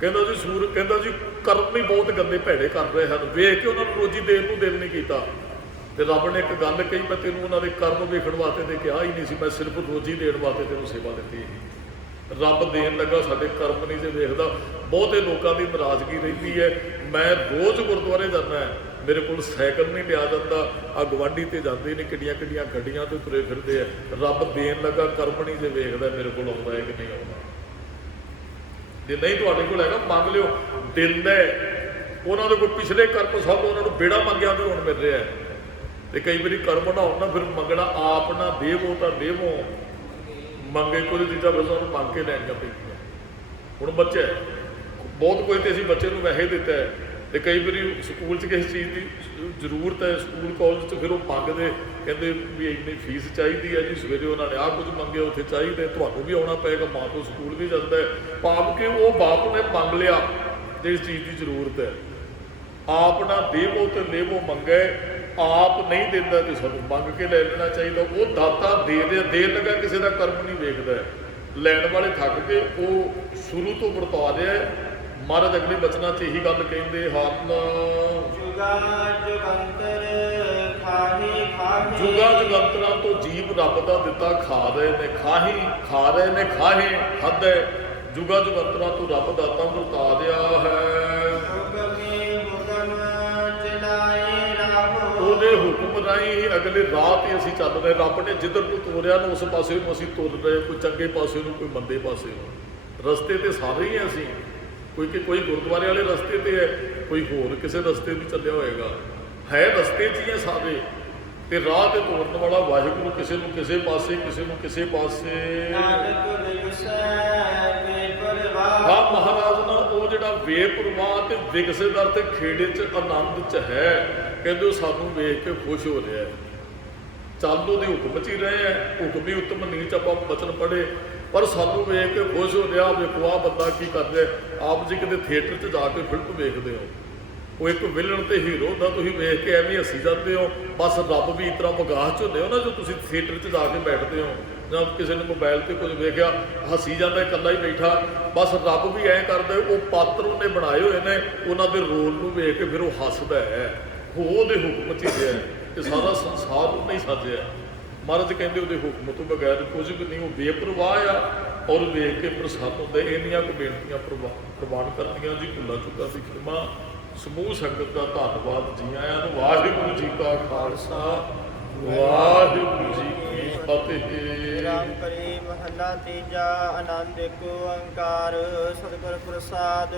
ਕਹਿੰਦਾ ਜੀ ਸੂਰ, ਕਹਿੰਦਾ ਜੀ ਕਰਮ ਵੀ ਬਹੁਤ ਗੰਦੇ ਭੈੜੇ ਕਰ ਰਹੇ ਹਨ, ਵੇਖ ਕੇ ਉਹਨਾਂ ਨੂੰ ਰੋਜ਼ੀ ਦੇਣ ਨੂੰ ਦਿਲ ਨਹੀਂ ਕੀਤਾ। ਤੇ ਰੱਬ ਨੇ ਇੱਕ ਗੱਲ ਕਹੀ, ਮੈਂ ਤੈਨੂੰ ਉਹਨਾਂ ਦੇ ਕਰਮ ਵੇਖਣ ਵਾਸਤੇ ਤੇ ਕਿਹਾ ਹੀ ਨਹੀਂ ਸੀ, ਮੈਂ ਸਿਰਫ ਰੋਜ਼ੀ ਦੇਣ ਵਾਸਤੇ ਤੈਨੂੰ ਸੇਵਾ ਦਿੱਤੀ। ਰੱਬ ਦੇਣ ਲੱਗਾ, ਸਾਡੇ ਕਰਮ ਨਹੀਂ ਜੇ ਵੇਖਦਾ। ਬਹੁਤੇ ਲੋਕਾਂ ਦੀ ਨਾਰਾਜ਼ਗੀ ਰਹਿੰਦੀ ਹੈ। ਮੈਂ ਰੋਜ਼ ਗੁਰਦੁਆਰੇ ਜਾਂਦਾ, ਮੇਰੇ ਕੋਲ ਸਾਈਕਲ ਨਹੀਂ ਲਿਆ ਜਾਂਦਾ, ਆ ਗਵਾਂਢੀ ਤੇ ਜਾਂਦੇ ਨੇ, ਕਿੱਡੀਆਂ ਕਿੱਡੀਆਂ ਗੱਡੀਆਂ ਤੇ ਤੁਰੇ ਫਿਰਦੇ ਆ। ਰੱਬ ਦੇਣ ਲੱਗਾ, ਕਰਮ ਨਹੀਂ ਜੇ ਵੇਖਦਾ ਮੇਰੇ ਕੋਲ ਆਉਂਦਾ ਹੈ ਕਿ ਨਹੀਂ ਆਉਂਦਾ। ਜੇ ਨਹੀਂ ਤੁਹਾਡੇ ਕੋਲ ਹੈਗਾ ਮੰਗ ਲਿਓ, ਦਿੰਦਾ। ਉਹਨਾਂ ਦੇ ਕੋਈ ਪਿਛਲੇ ਕਰਮ ਸਭ ਉਹਨਾਂ ਨੂੰ ਬੇੜਾ ਮੰਗਿਆ ਤੇ ਹੁਣ ਮਿਲ ਰਿਹਾ। ਤੇ ਕਈ ਵਾਰੀ ਕਰਮ ਨਾ ਹੋਣ ਨਾ, ਫਿਰ ਮੰਗਣਾ ਆਪ ਨਾ ਦੇਵੋ ਤਾਂ ਦੇਵੋ, ਮੰਗੇ ਕੁਝ ਚੀਜ਼ਾਂ ਫਿਰ ਉਹਨੂੰ ਮੰਗ ਕੇ ਲੈਣੀਆਂ ਪੈਂਦੀਆਂ। ਹੁਣ ਬੱਚੇ ਬਹੁਤ ਕੋਈ ਤੇ ਅਸੀਂ ਬੱਚੇ ਨੂੰ ਵੈਸੇ ਦਿੱਤਾ ਹੈ, ਤੇ ਕਈ ਵਾਰੀ ਸਕੂਲ 'ਚ ਕਿਸੇ ਚੀਜ਼ ਦੀ ਜ਼ਰੂਰਤ ਹੈ, ਸਕੂਲ ਕਾਲਜ 'ਚ ਫਿਰ ਉਹ ਮੰਗਦੇ, ਕਹਿੰਦੇ ਵੀ ਇੰਨੀ ਫੀਸ ਚਾਹੀਦੀ ਹੈ ਜੀ, ਸਵੇਰੇ ਉਹਨਾਂ ਨੇ ਆਹ ਕੁਝ ਮੰਗਿਆ, ਉੱਥੇ ਚਾਹੀਦਾ, ਤੁਹਾਨੂੰ ਵੀ ਆਉਣਾ ਪਏਗਾ। ਮਾਂ ਤੋਂ ਸਕੂਲ ਵੀ ਜਾਂਦਾ ਹੈ, ਭਾਵ ਕਿ ਉਹ ਬਾਪ ਨੇ ਮੰਗ ਲਿਆ ਜਿਸ ਚੀਜ਼ ਦੀ ਜ਼ਰੂਰਤ ਹੈ। ਆਪ ਨਾ ਦੇਵੋ ਤੇ ਲੇਵੋ ਮੰਗੇ, ਆਪ ਨਹੀਂ ਦਿੰਦਾ ਤੇ ਸਾਨੂੰ ਮੰਗ ਕੇ ਲੈ ਲੈਣਾ ਚਾਹੀਦਾ। ਉਹ ਦਾਤਾ ਦੇਣ ਲੱਗਾ, ਕਿਸੇ ਦਾ ਕਰਮ ਨਹੀਂ ਵੇਖਦਾ। ਲੈਣ ਵਾਲੇ ਥੱਕ ਕੇ ਉਹ ਸ਼ੁਰੂ ਤੋਂ ਵਰਤਾ ਰਿਹਾ। ਮਹਾਰਾਜ ਅਗਲੇ ਬਚਨਾਂ 'ਚ ਇਹੀ ਗੱਲ ਕਹਿੰਦੇ ਹਨ, ਜੁਗਾ ਜੁਗੰਤਰਾਂ ਤੋਂ ਜੀਵ ਰੱਬ ਦਾ ਦਿੱਤਾ ਖਾ ਰਹੇ ਨੇ, ਖਾ ਰਹੇ ਨੇ, ਖਾਧੇ। ਜੁਗਾ ਜੁਗੰਤਰਾਂ ਤੋਂ ਰੱਬ ਦਾਤਾ ਵਰਤਾ ਰਿਹਾ ਹੈ। ਉਹਦੇ ਹੁਕਮ ਰਾਹੀਂ ਹੀ ਅਗਲੇ ਰਾਹ ਤੇ ਅਸੀਂ ਚੱਲ ਰਹੇ। ਰੱਬ ਨੇ ਜਿੱਧਰ ਨੂੰ ਤੋਰਿਆ ਨਾ ਉਸ ਪਾਸੇ ਨੂੰ ਅਸੀਂ ਤੁਰ ਰਹੇ, ਕੋਈ ਚੰਗੇ ਪਾਸੇ ਨੂੰ, ਕੋਈ ਮੰਦੇ ਪਾਸੇ ਨੂੰ। ਰਸਤੇ ਤੇ ਸਾਰੇ ਹੀ ਅਸੀਂ, ਕੋਈ ਗੁਰਦੁਆਰੇ ਵਾਲੇ ਰਸਤੇ ਤੇ ਹੈ, ਕੋਈ ਹੋਰ ਕਿਸੇ ਰਸਤੇ ਵੀ ਚੱਲਿਆ ਹੋਏਗਾ, ਹੈ ਰਸਤੇ 'ਚ ਹੀ ਹੈ ਸਾਰੇ। ਤੇ ਰਾਹ ਤੇ ਤੋਰਨ ਵਾਲਾ ਵਾਹਿਗੁਰੂ ਕਿਸੇ ਨੂੰ ਕਿਸੇ ਪਾਸੇ, ਕਿਸੇ ਨੂੰ ਕਿਸੇ ਪਾਸੇ। ਨਾਨਕ ਵਿਗਸੈ ਬੇਪਰਵਾਹ। ਹਾਂ ਮਹਾਰਾਜ ਨਾਲ ਉਹ ਜਿਹੜਾ ਬੇਪਰਵਾਹ ਤੇ ਵਿਕਸੇ ਦਰ ਤੇ ਖੇੜੇ 'ਚ ਆਨੰਦ 'ਚ ਹੈ, ਕਹਿੰਦੇ ਉਹ ਸਾਨੂੰ ਵੇਖ ਕੇ ਖੁਸ਼ ਹੋ ਰਿਹਾ ਹੈ। ਚੱਲ ਉਹਦੇ ਹੁਕਮ 'ਚ ਹੀ ਰਹੇ ਹੈ, ਹੁਕਮ ਹੀ ਉੱਤਮ ਨੀਚ ਆਪਾਂ ਬਚਨ ਪੜ੍ਹੇ, ਪਰ ਸਾਨੂੰ ਵੇਖ ਕੇ ਖੁਸ਼ ਹੋ ਰਿਹਾ। ਵੇਖੋ ਆਹ ਬੰਦਾ ਕੀ ਕਰ ਰਿਹਾ। ਆਪ ਜੀ ਕਿਤੇ ਥੀਏਟਰ 'ਚ ਜਾ ਕੇ ਫਿਲਮ ਵੇਖਦੇ ਹੋ, ਉਹ ਇੱਕ ਵਿਲਨ ਤੇ ਹੀਰੋ ਦਾ ਤੁਸੀਂ ਵੇਖ ਕੇ ਐਵੇਂ ਹੱਸੀ ਜਾਂਦੇ ਹੋ, ਬਸ ਰੱਬ ਵੀ ਇਸ ਤਰ੍ਹਾਂ ਬਗਾਹ 'ਚ ਹੁੰਦੇ ਹੋ ਨਾ, ਜੋ ਤੁਸੀਂ ਥੀਏਟਰ 'ਚ ਜਾ ਕੇ ਬੈਠਦੇ ਹੋ, ਜਾਂ ਕਿਸੇ ਨੇ ਮੋਬਾਈਲ ਤੇ ਕੁਝ ਵੇਖਿਆ ਹੱਸੀ ਜਾਂਦਾ ਇਕੱਲਾ ਹੀ ਬੈਠਾ, ਬਸ ਰੱਬ ਵੀ ਐਂ ਕਰਦਾ। ਉਹ ਪਾਤਰ ਉਹਨੇ ਬਣਾਏ ਹੋਏ ਨੇ, ਉਹਨਾਂ ਦੇ ਰੋਲ ਨੂੰ ਵੇਖ ਕੇ ਫਿਰ ਉਹ ਹੱਸਦਾ ਹੈ, ਉਹ ਉਹਦੇ ਹੁਕਮ 'ਚ ਹੀ ਰਿਹਾ। ਇਹ ਸਾਰਾ ਸੰਸਾਰ ਉਹਨੇ ਹੀ ਸਾਜਿਆ। ਮਹਾਰਾਜ ਕਹਿੰਦੇ ਉਹਦੇ ਹੁਕਮ ਤੋਂ ਬਗੈਰ ਕੁਝ ਵੀ ਨਹੀਂ, ਉਹ ਬੇਪਰਵਾਹ ਆ ਔਰ ਵੇਖ ਕੇ ਪ੍ਰਸੰਨ ਹੁੰਦੇ। ਇੰਨੀਆਂ ਕੁ ਬੇਨਤੀਆਂ ਪ੍ਰਵਾਨ ਕਰਨੀਆਂ ਜੀ, ਭੁੱਲਾਂ ਚੁੱਕਾਂ ਦੀ ਖਿਮਾ। ਸਮੂਹ ਸੰਗਤ ਦਾ ਧੰਨਵਾਦ, ਜੀ ਆਇਆਂ ਨੂੰ। ਵਾਹਿਗੁਰੂ ਜੀ ਕਾ ਖਾਲਸਾ, ਵਾਹਿਗੁਰੂ ਜੀ ਕੀ ਫਤਿਹ। ਰਾਮ ਕਰੀ ਮਹੱਲਾ ਤੀਜਾ। ਆਨੰਦ ਏਕ ਓੰਕਾਰ ਸਤਿਗੁਰ ਪ੍ਰਸਾਦ।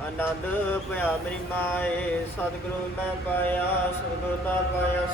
ਆਨੰਦ ਭਇਆ ਮੇਰੀ ਮਾਏ, ਸਤਿਗੁਰੂ ਮੈਂ ਪਾਇਆ, ਸਤਿਗੁਰ ਦਾ ਪਾਇਆ।